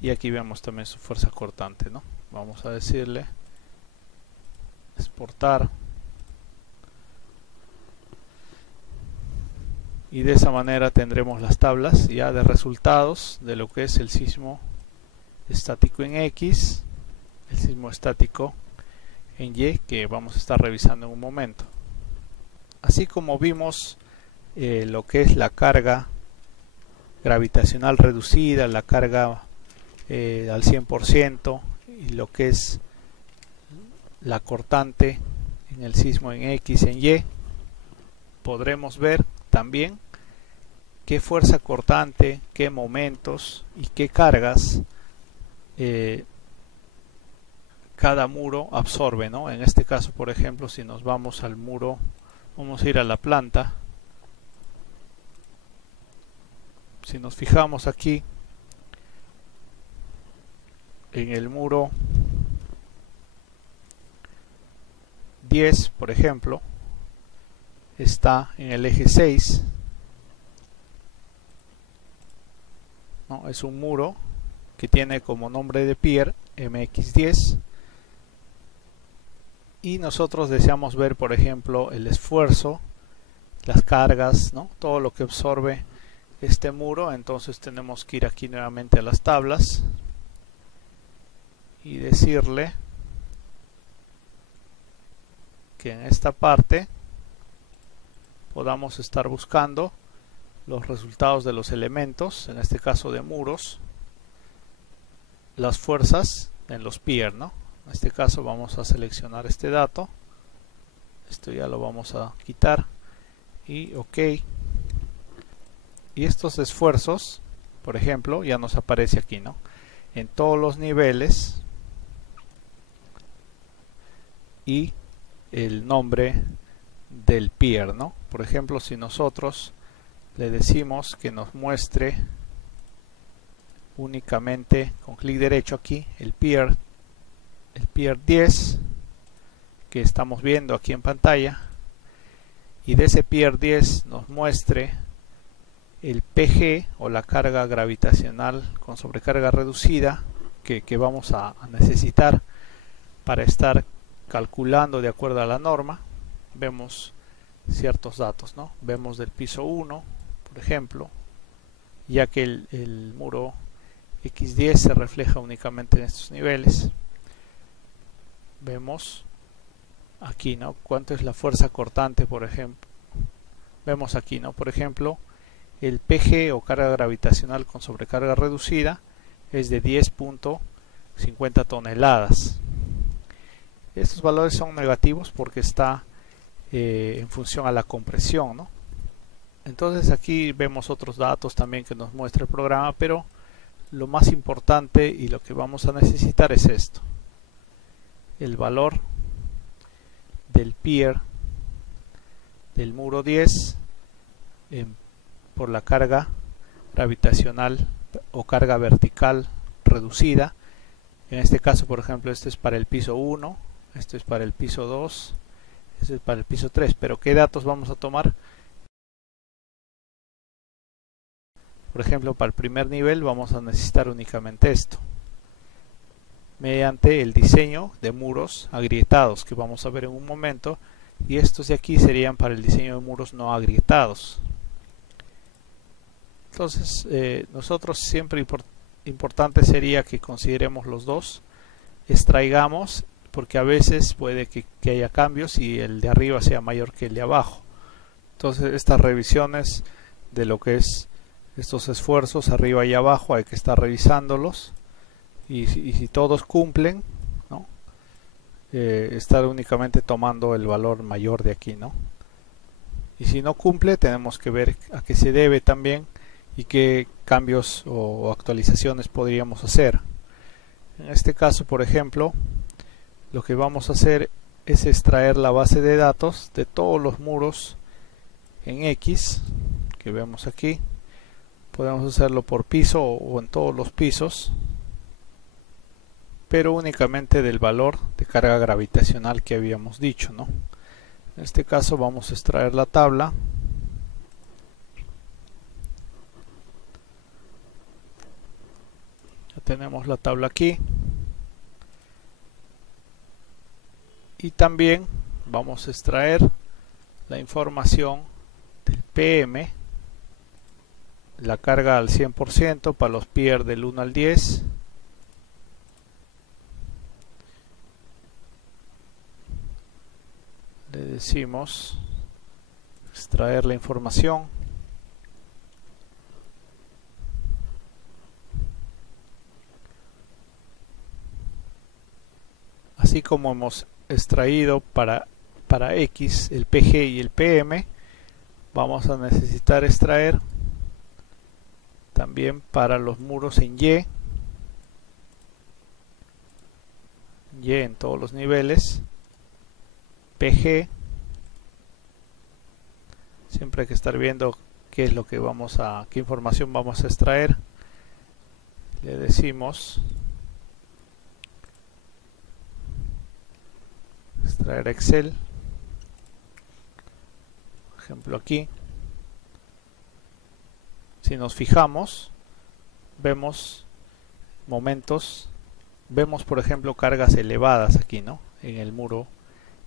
y aquí vemos también su fuerza cortante, ¿no? Vamos a decirle exportar, y de esa manera tendremos las tablas ya de resultados de lo que es el sismo estático en X, el sismo estático en Y, que vamos a estar revisando en un momento. Así como vimos lo que es la carga gravitacional reducida, la carga al 100%, y lo que es la cortante en el sismo en X, en Y, podremos ver también qué fuerza cortante, qué momentos y qué cargas cada muro absorbe, ¿no? En este caso, por ejemplo, si nos vamos al muro, vamos a ir a la planta. Si nos fijamos aquí en el muro 10, por ejemplo, está en el eje 6, ¿no? Es un muro que tiene como nombre de pier MX10, y nosotros deseamos ver, por ejemplo, el esfuerzo, las cargas, ¿no? Todo lo que absorbe este muro. Entonces tenemos que ir aquí nuevamente a las tablas y decirle que en esta parte podamos estar buscando los resultados de los elementos, en este caso de muros, las fuerzas en los pier, ¿no? En este caso vamos a seleccionar este dato, esto ya lo vamos a quitar, y OK. Y estos esfuerzos, por ejemplo, ya nos aparece aquí, ¿no? En todos los niveles, y el nombre del pier, ¿no? Por ejemplo, si nosotros le decimos que nos muestre únicamente con clic derecho aquí el pier 10 que estamos viendo aquí en pantalla, y de ese pier 10 nos muestre el PG o la carga gravitacional con sobrecarga reducida que vamos a necesitar para estar calculando de acuerdo a la norma. Vemos ciertos datos, ¿no? Vemos del piso 1, por ejemplo, ya que el muro X10 se refleja únicamente en estos niveles. Vemos aquí, ¿no? Cuánto es la fuerza cortante, por ejemplo. Vemos aquí, ¿no? Por ejemplo, el PG o carga gravitacional con sobrecarga reducida es de 10.50 toneladas. Estos valores son negativos porque está en función a la compresión, ¿no? Entonces aquí vemos otros datos también que nos muestra el programa, pero lo más importante y lo que vamos a necesitar es esto: el valor del pier del muro 10 por la carga gravitacional o carga vertical reducida. En este caso, por ejemplo, este es para el piso 1, este es para el piso 2, este es para el piso 3, pero ¿qué datos vamos a tomar? Por ejemplo, para el primer nivel vamos a necesitar únicamente esto, mediante el diseño de muros agrietados, que vamos a ver en un momento y estos de aquí serían para el diseño de muros no agrietados. Entonces nosotros siempre importante sería que consideremos los dos, extraigamos, porque a veces puede que haya cambios y el de arriba sea mayor que el de abajo. Entonces estas revisiones de lo que es estos esfuerzos arriba y abajo hay que estar revisándolos, y si todos cumplen, ¿no? Estar únicamente tomando el valor mayor de aquí, ¿no? Y si no cumple, tenemos que ver a qué se debe también y qué cambios o actualizaciones podríamos hacer. En este caso, por ejemplo, lo que vamos a hacer es extraer la base de datos de todos los muros en X que vemos aquí. Podemos hacerlo por piso o en todos los pisos, pero únicamente del valor de carga gravitacional que habíamos dicho, ¿no? En este caso vamos a extraer la tabla. Ya tenemos la tabla aquí. Y también vamos a extraer la información del PM, la carga al 100% para los pier del 1 al 10. Le decimos extraer la información. Así como hemos extraído para X el PG y el PM, vamos a necesitar extraer también para los muros en Y en todos los niveles, PG. Siempre hay que estar viendo qué es lo que qué información vamos a extraer. Le decimos extraer Excel, por ejemplo aquí. Si nos fijamos, vemos momentos, vemos por ejemplo cargas elevadas aquí, ¿no? En el muro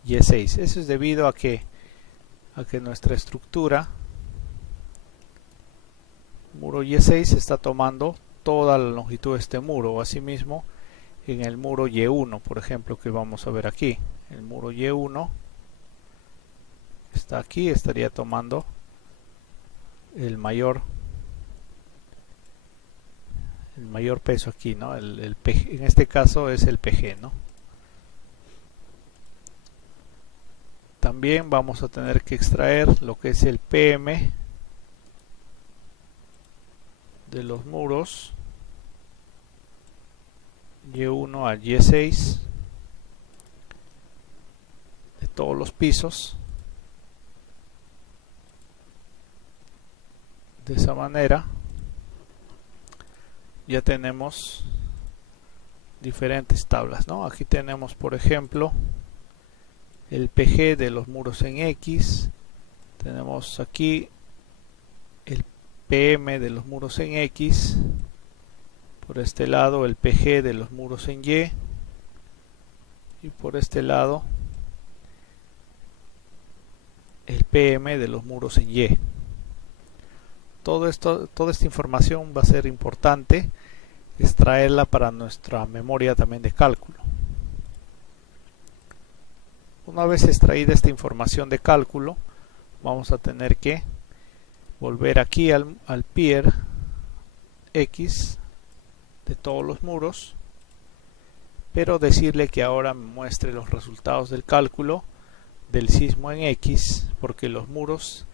Y6. Eso es debido a que nuestra estructura muro Y6 está tomando toda la longitud de este muro. Asimismo, en el muro Y1, por ejemplo, que vamos a ver aquí, el muro Y1 está aquí, estaría tomando el mayor peso aquí, ¿no? El PG, en este caso es el PG, ¿no? También vamos a tener que extraer lo que es el PM de los muros Y1 al Y6 de todos los pisos. De esa manera ya tenemos diferentes tablas, ¿no? Aquí tenemos por ejemplo el PG de los muros en X, tenemos aquí el PM de los muros en X, por este lado el PG de los muros en Y, y por este lado el PM de los muros en Y. Toda esta información va a ser importante extraerla para nuestra memoria también de cálculo. Una vez extraída esta información de cálculo, vamos a tener que volver aquí al pier X de todos los muros, pero decirle que ahora me muestre los resultados del cálculo del sismo en X, porque los muros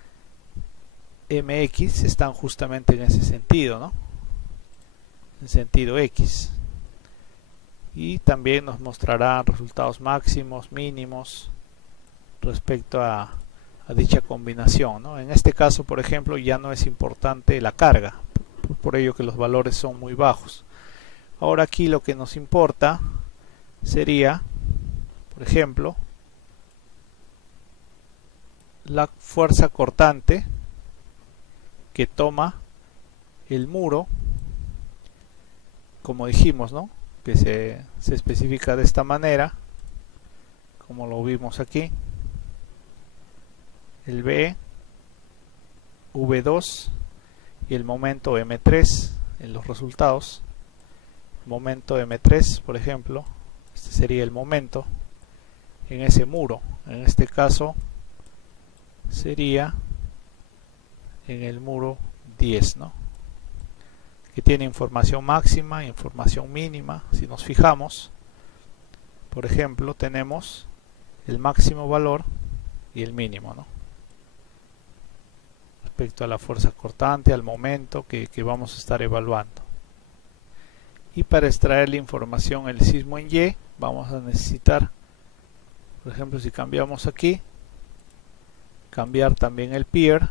MX están justamente en ese sentido, ¿no? En sentido X. Y también nos mostrará resultados máximos, mínimos respecto a dicha combinación, ¿no? En este caso, por ejemplo, ya no es importante la carga, por ello que los valores son muy bajos. Ahora aquí lo que nos importa sería, por ejemplo, la fuerza cortante que toma el muro, como dijimos, ¿no? Que se especifica de esta manera, como lo vimos aquí. el B, V2 y el momento M3 en los resultados. Momento M3, por ejemplo, este sería el momento en ese muro. En este caso sería en el muro 10, ¿no? Que tiene información máxima, información mínima. Si nos fijamos, por ejemplo, tenemos el máximo valor y el mínimo, ¿no? Respecto a la fuerza cortante, al momento que vamos a estar evaluando. Y para extraer la información el sismo en Y, vamos a necesitar, por ejemplo, si cambiamos aquí, cambiar también el pier.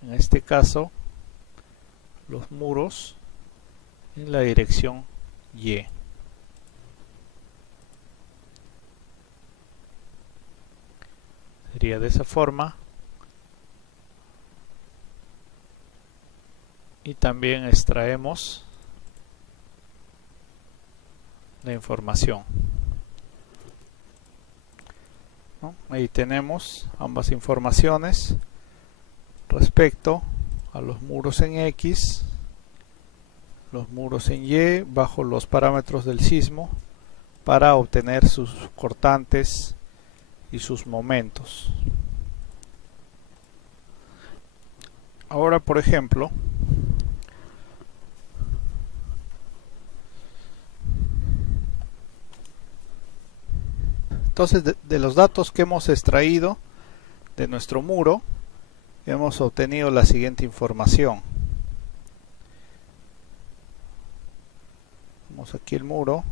En este caso, los muros en la dirección Y. Sería de esa forma. Y también extraemos la información, ¿no? Ahí tenemos ambas informaciones respecto a los muros en X, los muros en Y, bajo los parámetros del sismo, para obtener sus cortantes y sus momentos. Ahora, por ejemplo, entonces de los datos que hemos extraído de nuestro muro, hemos obtenido la siguiente información. Vamos aquí el muro.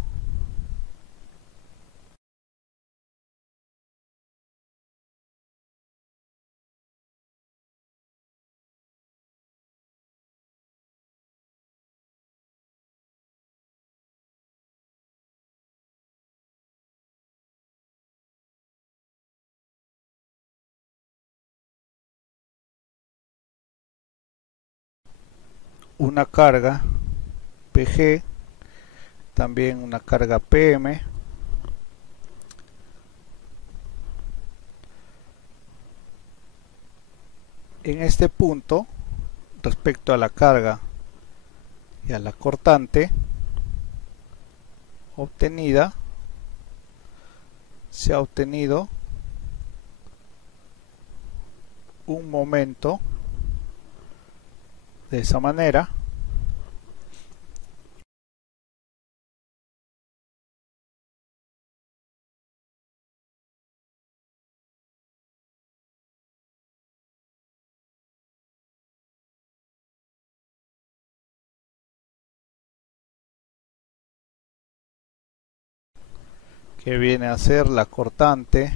Una carga PG, también una carga PM, en este punto, respecto a la carga y a la cortante obtenida, se ha obtenido un momento de esa manera, que viene a ser la cortante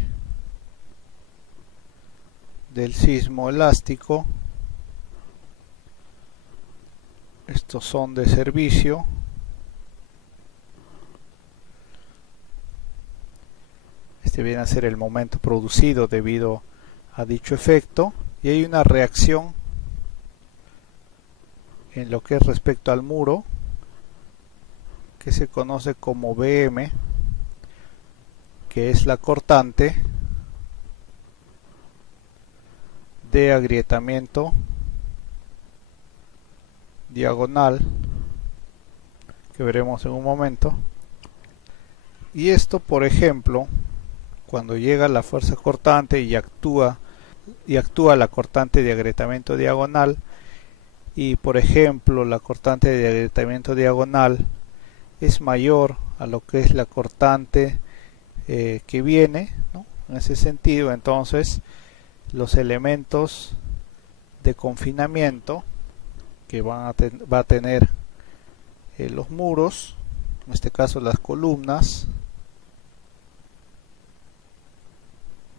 del sismo elástico. Estos son de servicio. Este viene a ser el momento producido debido a dicho efecto, y hay una reacción en lo que es respecto al muro que se conoce como BM, que es la cortante de agrietamiento diagonal, que veremos en un momento. Y esto, por ejemplo, cuando llega la fuerza cortante y actúa la cortante de agrietamiento diagonal, y por ejemplo la cortante de agrietamiento diagonal es mayor a lo que es la cortante que viene, ¿no? En ese sentido, entonces los elementos de confinamiento que va a tener los muros, en este caso las columnas,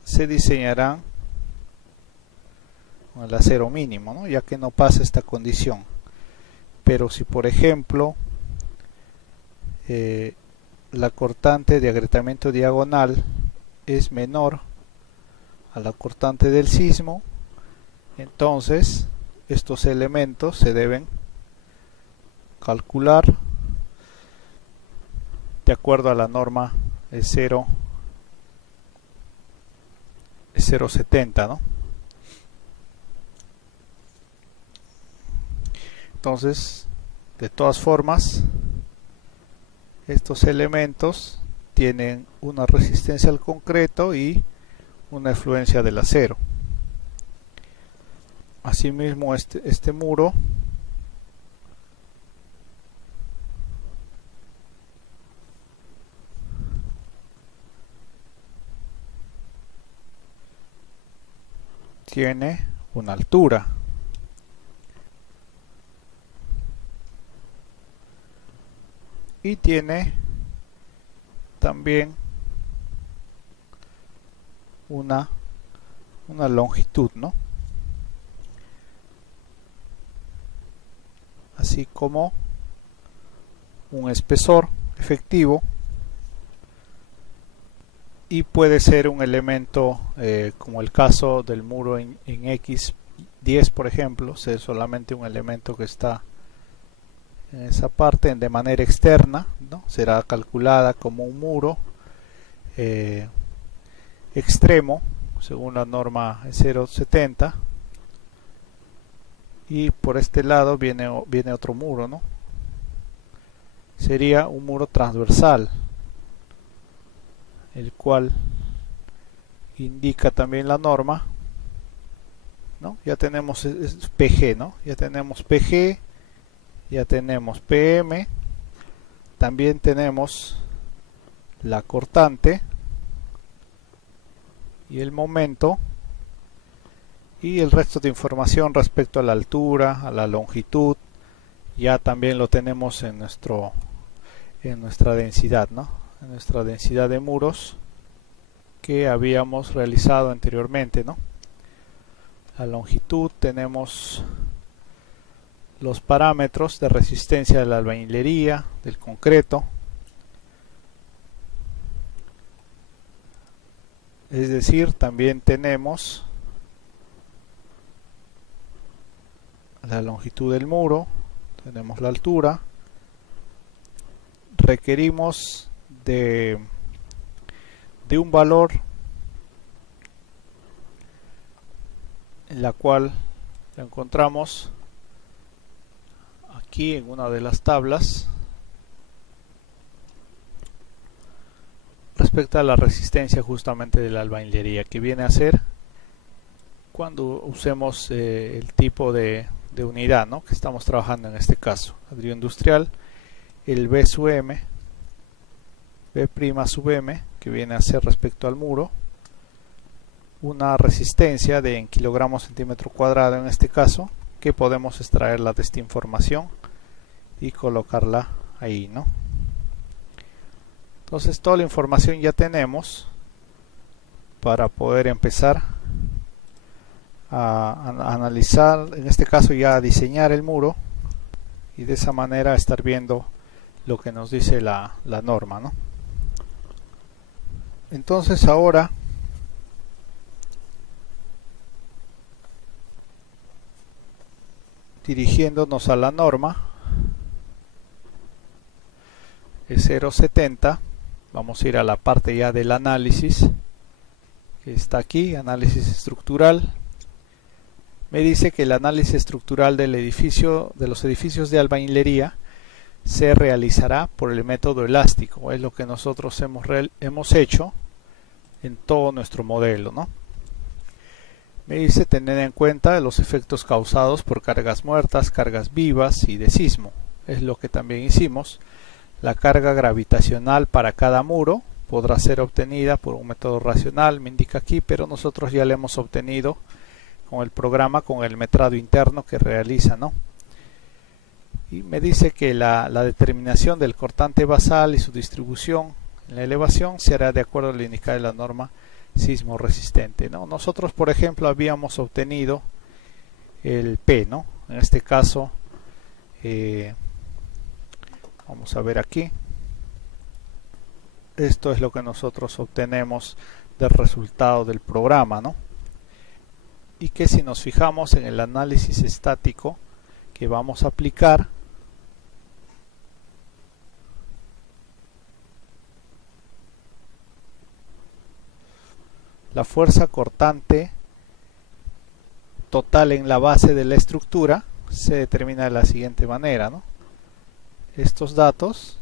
se diseñarán con el acero mínimo, ¿no? Ya que no pasa esta condición. Pero si por ejemplo la cortante de agrietamiento diagonal es menor a la cortante del sismo, entonces estos elementos se deben calcular de acuerdo a la norma 0 es 0,70, ¿no? Entonces, de todas formas, estos elementos tienen una resistencia al concreto y una efluencia del acero. Asimismo, este muro tiene una altura. Y tiene también una longitud, ¿no? Así como un espesor efectivo, y puede ser un elemento como el caso del muro en X10, por ejemplo, ser solamente un elemento que está en esa parte de manera externa, ¿no? Será calculada como un muro extremo según la norma 0,70, y por este lado viene otro muro, ¿no? Sería un muro transversal, el cual indica también la norma, ¿no? Ya tenemos PG, ¿no? Ya tenemos PG, ya tenemos PM, también tenemos la cortante y el momento, y el resto de información respecto a la altura, a la longitud, ya también lo tenemos en nuestra densidad, ¿no? En nuestra densidad de muros que habíamos realizado anteriormente, ¿no? La longitud, tenemos los parámetros de resistencia de la albañilería, del concreto, es decir, también tenemos la longitud del muro, tenemos la altura. Requerimos de un valor en la cual lo encontramos aquí en una de las tablas respecto a la resistencia justamente de la albañilería, que viene a ser cuando usemos el tipo de unidad, ¿no? Que estamos trabajando en este caso, ladrillo industrial, el B sub M, B' sub M, que viene a ser respecto al muro, una resistencia en kilogramos centímetro cuadrado en este caso, que podemos extraerla de esta información y colocarla ahí, ¿no? Entonces toda la información ya tenemos para poder empezar a analizar, en este caso ya a diseñar el muro, y de esa manera estar viendo lo que nos dice la norma, ¿no? Entonces ahora dirigiéndonos a la norma es 0,70, vamos a ir a la parte ya del análisis que está aquí, análisis estructural. Me dice que el análisis estructural del edificio, de los edificios de albañilería, se realizará por el método elástico. Es lo que nosotros hemos hecho en todo nuestro modelo, ¿no? Me dice tener en cuenta los efectos causados por cargas muertas, cargas vivas y de sismo. Es lo que también hicimos. La carga gravitacional para cada muro podrá ser obtenida por un método racional, me indica aquí, pero nosotros ya la hemos obtenido con el programa, con el metrado interno que realiza, ¿no? Y me dice que la determinación del cortante basal y su distribución en la elevación se hará de acuerdo al indicado de la norma sismo resistente, ¿no? Nosotros, por ejemplo, habíamos obtenido el P, ¿no? En este caso, vamos a ver aquí. Esto es lo que nosotros obtenemos del resultado del programa, ¿no? Y que si nos fijamos en el análisis estático que vamos a aplicar, la fuerza cortante total en la base de la estructura se determina de la siguiente manera, ¿no? Estos datos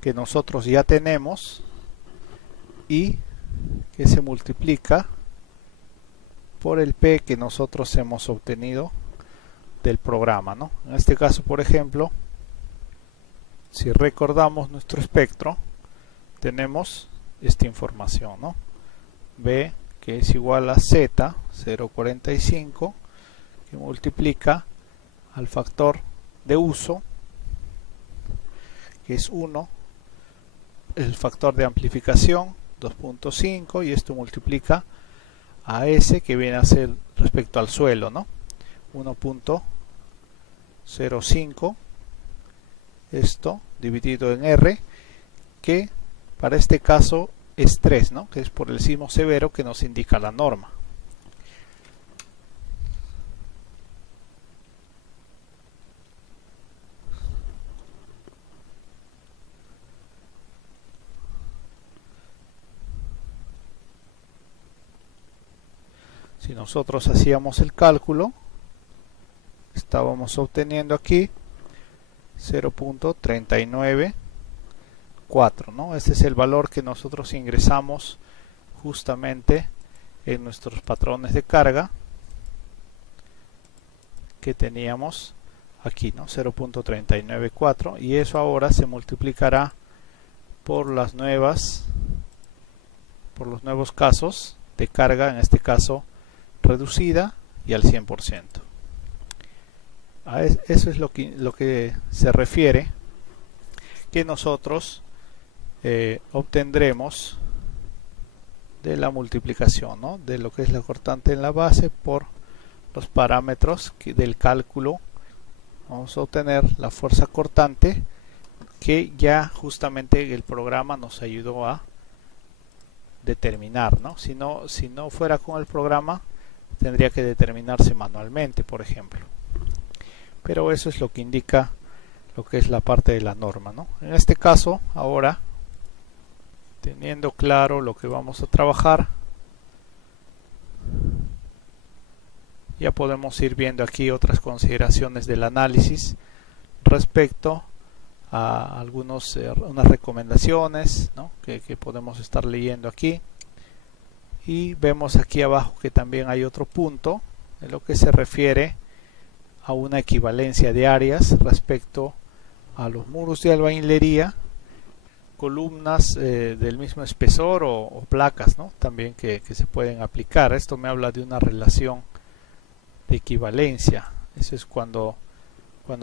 que nosotros ya tenemos y que se multiplica por el P que nosotros hemos obtenido del programa, ¿no? En este caso, por ejemplo, si recordamos nuestro espectro, tenemos esta información, ¿no? B, que es igual a Z 0.45, que multiplica al factor de uso, que es 1, el factor de amplificación 2.5, y esto multiplica a S, que viene a ser respecto al suelo, ¿no? 1.05, esto dividido en R, que para este caso es 3, ¿no? Que es por el sismo severo que nos indica la norma. Si nosotros hacíamos el cálculo, estábamos obteniendo aquí 0.394, ¿no? Este es el valor que nosotros ingresamos justamente en nuestros patrones de carga que teníamos aquí, ¿no? 0.394, y eso ahora se multiplicará por los nuevos casos de carga, en este caso reducida y al 100%. Eso es lo que se refiere que nosotros obtendremos de la multiplicación, ¿no? De lo que es la cortante en la base por los parámetros del cálculo. Vamos a obtener la fuerza cortante que ya justamente el programa nos ayudó a determinar, ¿no? Si no fuera con el programa, tendría que determinarse manualmente, por ejemplo. Pero eso es lo que indica lo que es la parte de la norma, ¿no? En este caso, ahora, teniendo claro lo que vamos a trabajar, ya podemos ir viendo aquí otras consideraciones del análisis respecto a unas recomendaciones, ¿no? que podemos estar leyendo aquí. Y vemos aquí abajo que también hay otro punto en lo que se refiere a una equivalencia de áreas respecto a los muros de albañilería, columnas del mismo espesor o placas, ¿no? También que se pueden aplicar. Esto me habla de una relación de equivalencia. Eso es cuando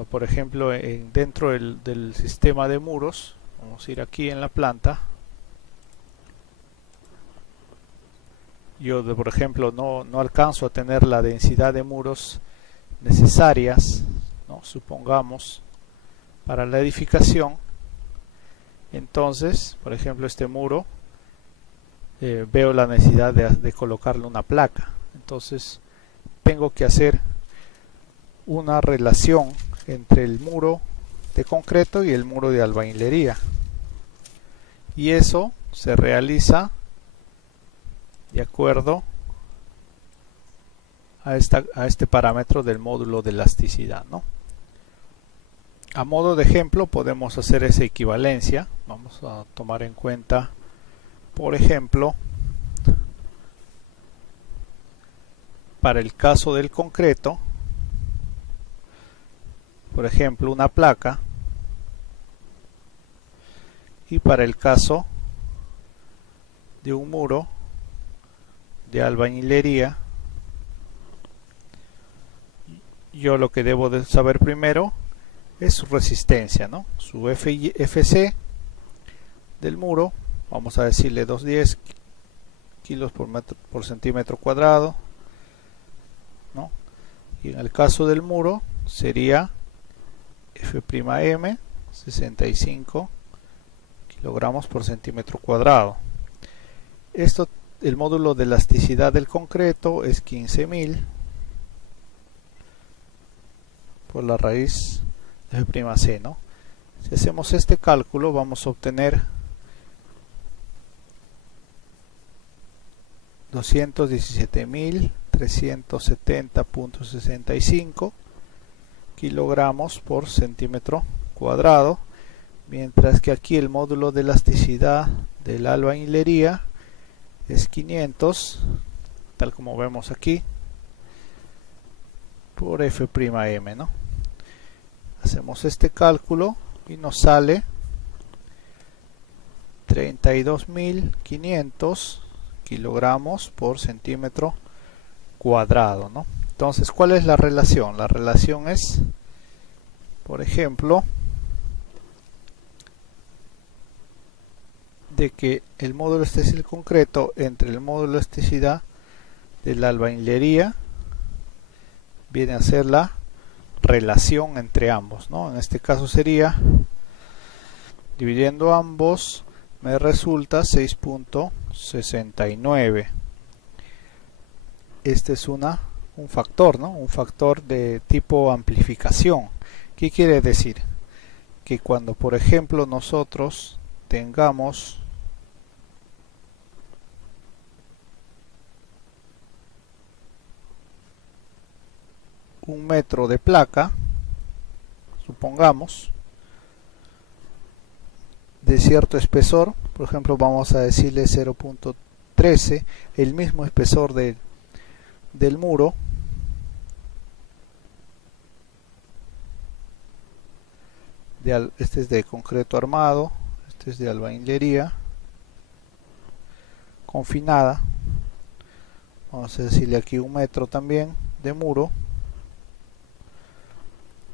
por ejemplo dentro del sistema de muros, vamos a ir aquí en la planta, yo por ejemplo no alcanzo a tener la densidad de muros necesarias, ¿no? Supongamos, para la edificación. Entonces, por ejemplo, este muro veo la necesidad de colocarle una placa. Entonces tengo que hacer una relación entre el muro de concreto y el muro de albañilería, y eso se realiza de acuerdo a este parámetro del módulo de elasticidad, ¿no? A modo de ejemplo podemos hacer esa equivalencia. Vamos a tomar en cuenta, por ejemplo, para el caso del concreto, por ejemplo, una placa, y para el caso de un muro de albañilería, yo lo que debo de saber primero es su resistencia, ¿no? Su FC del muro, vamos a decirle 210 kilos por centímetro cuadrado, ¿no? Y en el caso del muro sería F'M 65 kilogramos por centímetro cuadrado. El módulo de elasticidad del concreto es 15.000 por la raíz de F'C, ¿no? Si hacemos este cálculo, vamos a obtener 217.370.65 kilogramos por centímetro cuadrado, mientras que aquí el módulo de elasticidad de la albañilería es 500, tal como vemos aquí, por F'M, ¿no? Hacemos este cálculo y nos sale 32.500 kilogramos por centímetro cuadrado, ¿no? Entonces, ¿cuál es la relación? La relación es, por ejemplo, de que el módulo elasticidad concreto entre el módulo elasticidad de la albañilería viene a ser la relación entre ambos, ¿no? En este caso sería, dividiendo ambos, me resulta 6.69. Este es un factor, ¿no? Un factor de tipo amplificación. ¿Qué quiere decir? Que cuando, por ejemplo, nosotros tengamos un metro de placa, supongamos, de cierto espesor, por ejemplo vamos a decirle 0.13, el mismo espesor del muro, este es de concreto armado, este es de albañilería confinada, vamos a decirle aquí un metro también de muro,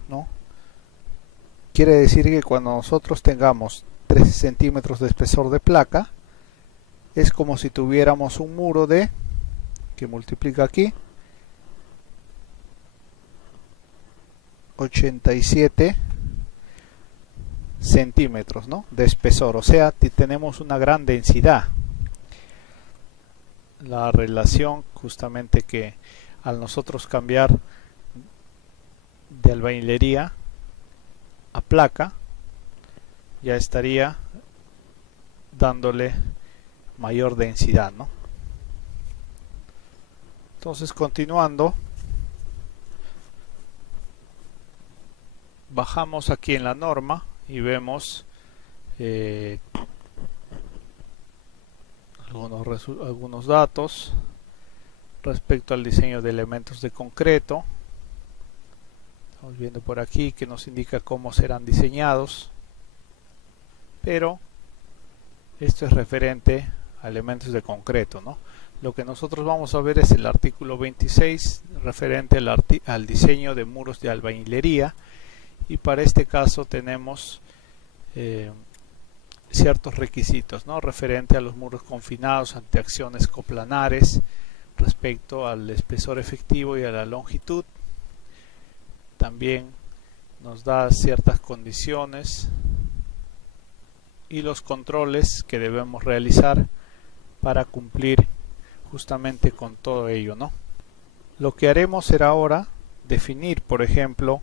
¿no? Quiere decir que cuando nosotros tengamos 13 centímetros de espesor de placa, es como si tuviéramos un muro de, que multiplica aquí, 87 centímetros, ¿no?, de espesor, o sea, tenemos una gran densidad. La relación justamente que al nosotros cambiar de albañilería a placa, ya estaría dándole mayor densidad, ¿no? Entonces, continuando, bajamos aquí en la norma y vemos algunos datos respecto al diseño de elementos de concreto. Estamos viendo por aquí que nos indica cómo serán diseñados, pero esto es referente a elementos de concreto, ¿no? Lo que nosotros vamos a ver es el artículo 26 referente al diseño de muros de albañilería, y para este caso tenemos ciertos requisitos, ¿no?, referente a los muros confinados ante acciones coplanares respecto al espesor efectivo y a la longitud. También nos da ciertas condiciones y los controles que debemos realizar para cumplir justamente con todo ello, ¿no? Lo que haremos será ahora definir, por ejemplo,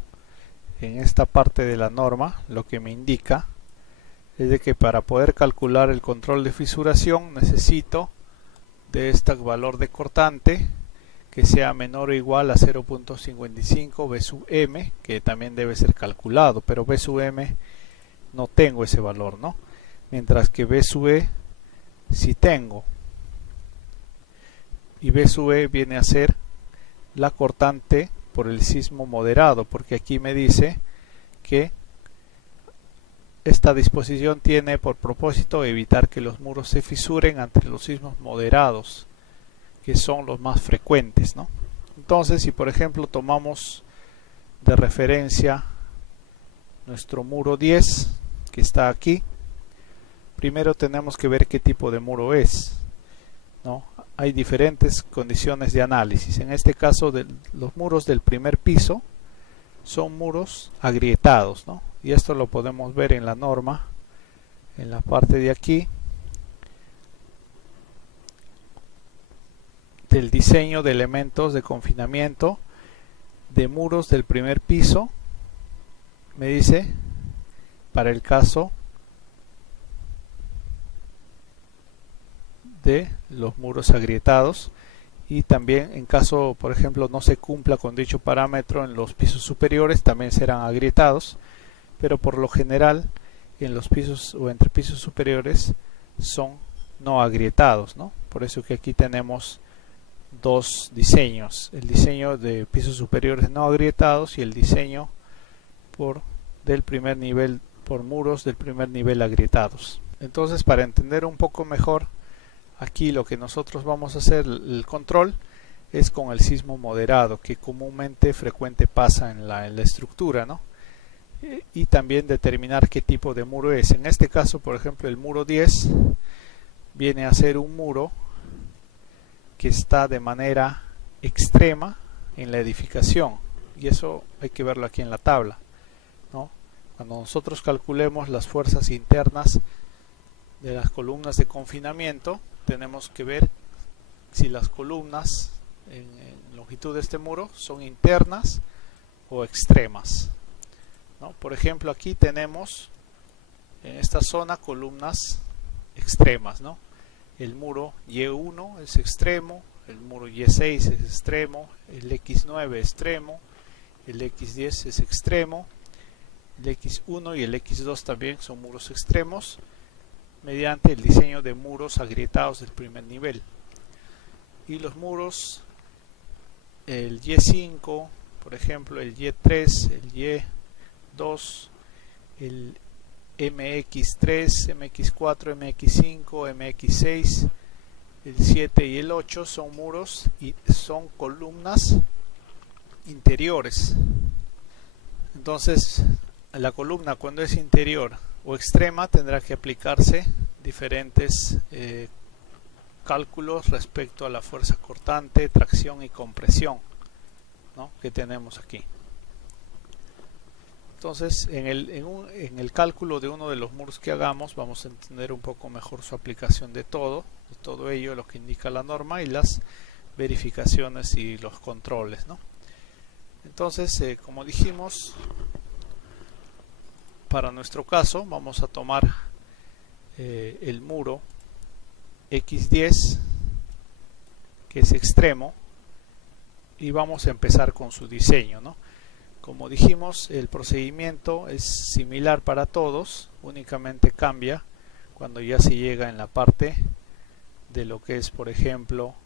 en esta parte de la norma, lo que me indica es de que para poder calcular el control de fisuración necesito de este valor de cortante que sea menor o igual a 0.55 B sub m, que también debe ser calculado, pero B sub m no tengo ese valor, ¿no? Mientras que B sub e sí tengo, y B sub e viene a ser la cortante por el sismo moderado, porque aquí me dice que esta disposición tiene por propósito evitar que los muros se fisuren ante los sismos moderados, que son los más frecuentes, ¿no? Entonces, si por ejemplo tomamos de referencia nuestro muro 10 que está aquí, primero tenemos que ver qué tipo de muro es, ¿no? Hay diferentes condiciones de análisis. En este caso, los muros del primer piso son muros agrietados, ¿no? Y esto lo podemos ver en la norma, en la parte de aquí del diseño de elementos de confinamiento de muros del primer piso. Me dice, para el caso de los muros agrietados, y también en caso, por ejemplo, no se cumpla con dicho parámetro en los pisos superiores, también serán agrietados, pero por lo general en los pisos o entre pisos superiores son no agrietados, ¿no? Por eso que aquí tenemos dos diseños: el diseño de pisos superiores no agrietados y el diseño del primer nivel, por muros del primer nivel agrietados. Entonces, para entender un poco mejor, aquí lo que nosotros vamos a hacer, el control, es con el sismo moderado, que comúnmente frecuente pasa en la estructura, ¿no? Y también determinar qué tipo de muro es. En este caso, por ejemplo, el muro 10 viene a ser un muro que está de manera extrema en la edificación, y eso hay que verlo aquí en la tabla, ¿no? Cuando nosotros calculemos las fuerzas internas de las columnas de confinamiento, tenemos que ver si las columnas en longitud de este muro son internas o extremas, ¿no? Por ejemplo, aquí tenemos en esta zona columnas extremas, ¿no? El muro Y1 es extremo, el muro Y6 es extremo, el X9 es extremo, el X10 es extremo, el X1 y el X2 también son muros extremos, mediante el diseño de muros agrietados del primer nivel. Y los muros, el Y5, por ejemplo, el Y3, el Y2, el MX3, MX4, MX5, MX6, el 7 y el 8 son muros y son columnas interiores. Entonces, la columna, cuando es interior o extrema, tendrá que aplicarse diferentes cálculos respecto a la fuerza cortante, tracción y compresión, ¿no?, que tenemos aquí. Entonces, en el cálculo de uno de los muros que hagamos, vamos a entender un poco mejor su aplicación de todo ello, lo que indica la norma y las verificaciones y los controles, ¿no? Entonces, como dijimos, para nuestro caso vamos a tomar el muro X10, que es extremo, y vamos a empezar con su diseño, ¿no? Como dijimos, el procedimiento es similar para todos, únicamente cambia cuando ya se llega en la parte de lo que es, por ejemplo,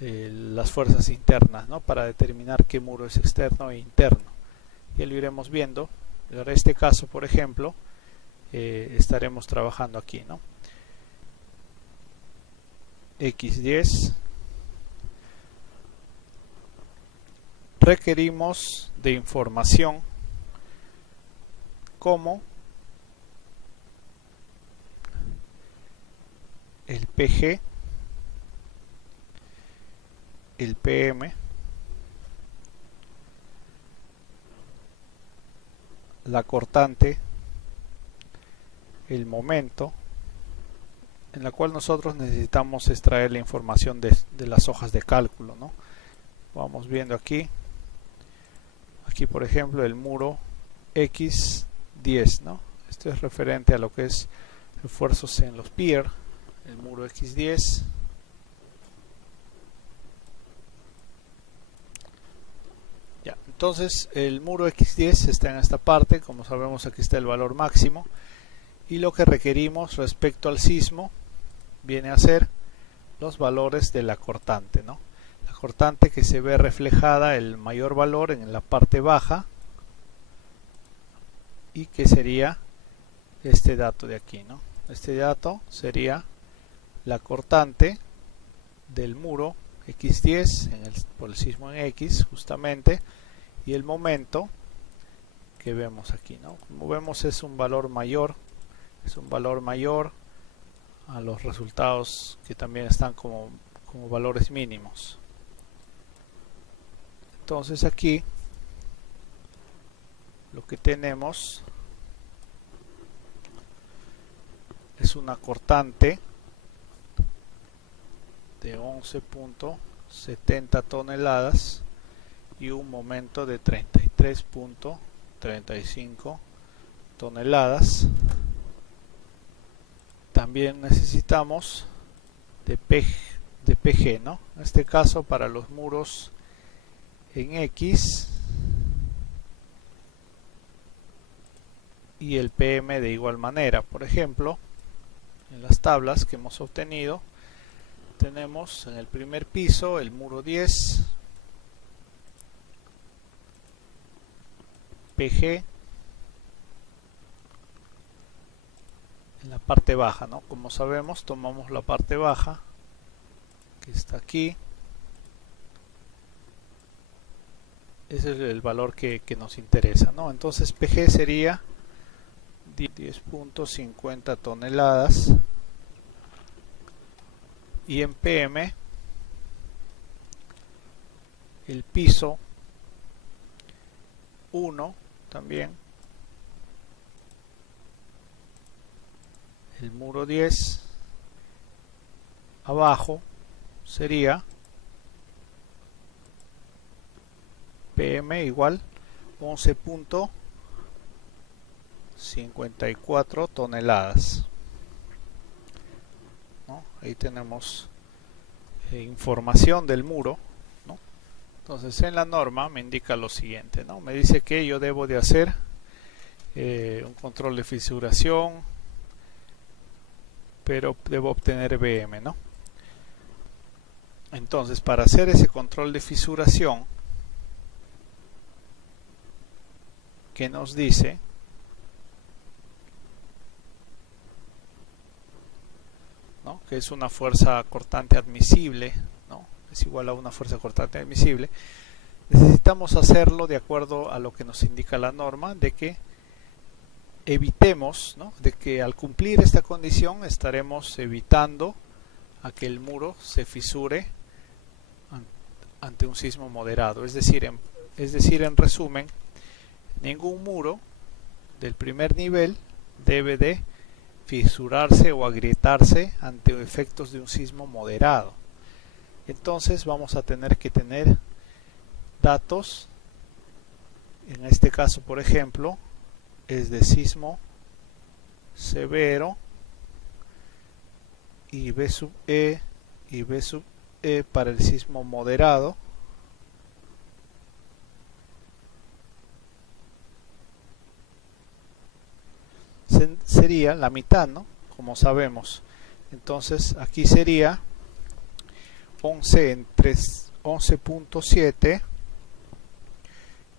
las fuerzas internas, ¿no?, para determinar qué muro es externo e interno. Ya lo iremos viendo. En este caso, por ejemplo, estaremos trabajando aquí, ¿no? X10. Requerimos de información como el PG, el PM, la cortante, el momento, en la cual nosotros necesitamos extraer la información de las hojas de cálculo, ¿no? Vamos viendo aquí, por ejemplo, el muro X10, ¿no? Esto es referente a lo que es refuerzos en los pier. El muro X10, ya, entonces el muro X10 está en esta parte. Como sabemos, aquí está el valor máximo, y lo que requerimos respecto al sismo viene a ser los valores de la cortante, ¿no? La cortante que se ve reflejada, el mayor valor en la parte baja, y que sería este dato de aquí, ¿no? Este dato sería la cortante del muro X10 por el sismo en X, justamente, y el momento que vemos aquí, ¿no? Como vemos, es un valor mayor a los resultados que también están como valores mínimos. Entonces aquí lo que tenemos es una cortante de 11.70 toneladas y un momento de 33.35 toneladas. También necesitamos de PG, ¿no? En este caso para los muros en X y el PM de igual manera. Por ejemplo, en las tablas que hemos obtenido tenemos en el primer piso el muro 10 PG, en la parte baja, ¿no? Como sabemos, tomamos la parte baja que está aquí. Ese es el valor que nos interesa, ¿no? Entonces PG sería 10.50 toneladas y en PM el piso 1 también, el muro 10 abajo sería PM igual 11.54 toneladas, ¿no? Ahí tenemos información del muro, ¿no? Entonces en la norma me indica lo siguiente, ¿no? Me dice que yo debo de hacer un control de fisuración, pero debo obtener BM, ¿no? Entonces para hacer ese control de fisuración, que nos dice ¿no? Que es una fuerza cortante admisible, ¿no? Es igual a una fuerza cortante admisible. Necesitamos hacerlo de acuerdo a lo que nos indica la norma, de que evitemos, ¿no? De que al cumplir esta condición estaremos evitando a que el muro se fisure ante un sismo moderado. Es decir, en resumen, ningún muro del primer nivel debe de fisurarse o agrietarse ante efectos de un sismo moderado. Entonces vamos a tener que tener datos, en este caso por ejemplo es de sismo severo y B sub E y B sub E para el sismo moderado. Sería la mitad, ¿no? Como sabemos. Entonces aquí sería 11 entre 11.7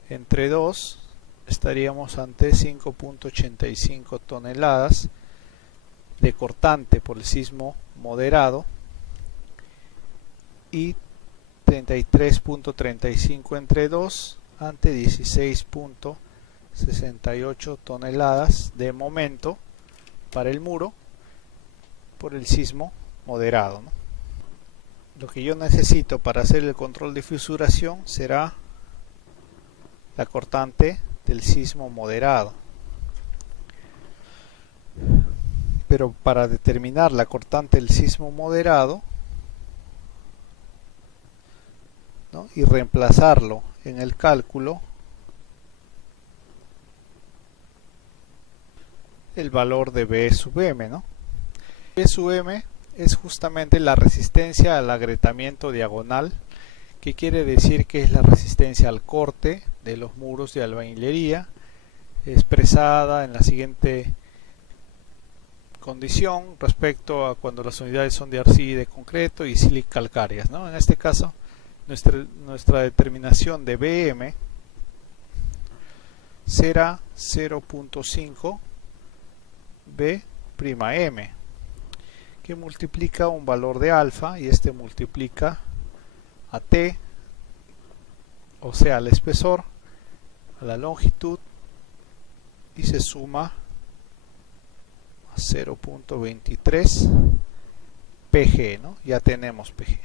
entre 2, estaríamos ante 5.85 toneladas de cortante por el sismo moderado y 33.35 entre 2 ante 16.68 toneladas de momento para el muro por el sismo moderado, ¿no? Lo que yo necesito para hacer el control de fisuración será la cortante del sismo moderado. Pero para determinar la cortante del sismo moderado, ¿no? Y reemplazarlo en el cálculo, el valor de B sub M, ¿no? B sub M es justamente la resistencia al agrietamiento diagonal, que quiere decir que es la resistencia al corte de los muros de albañilería, expresada en la siguiente condición respecto a cuando las unidades son de arcilla y de concreto y silicalcáreas, ¿no? En este caso nuestra determinación de BM será 0.5 B'M, que multiplica un valor de alfa y este multiplica a T, o sea al espesor, a la longitud, y se suma a 0.23 PG, ¿no? Ya tenemos PG.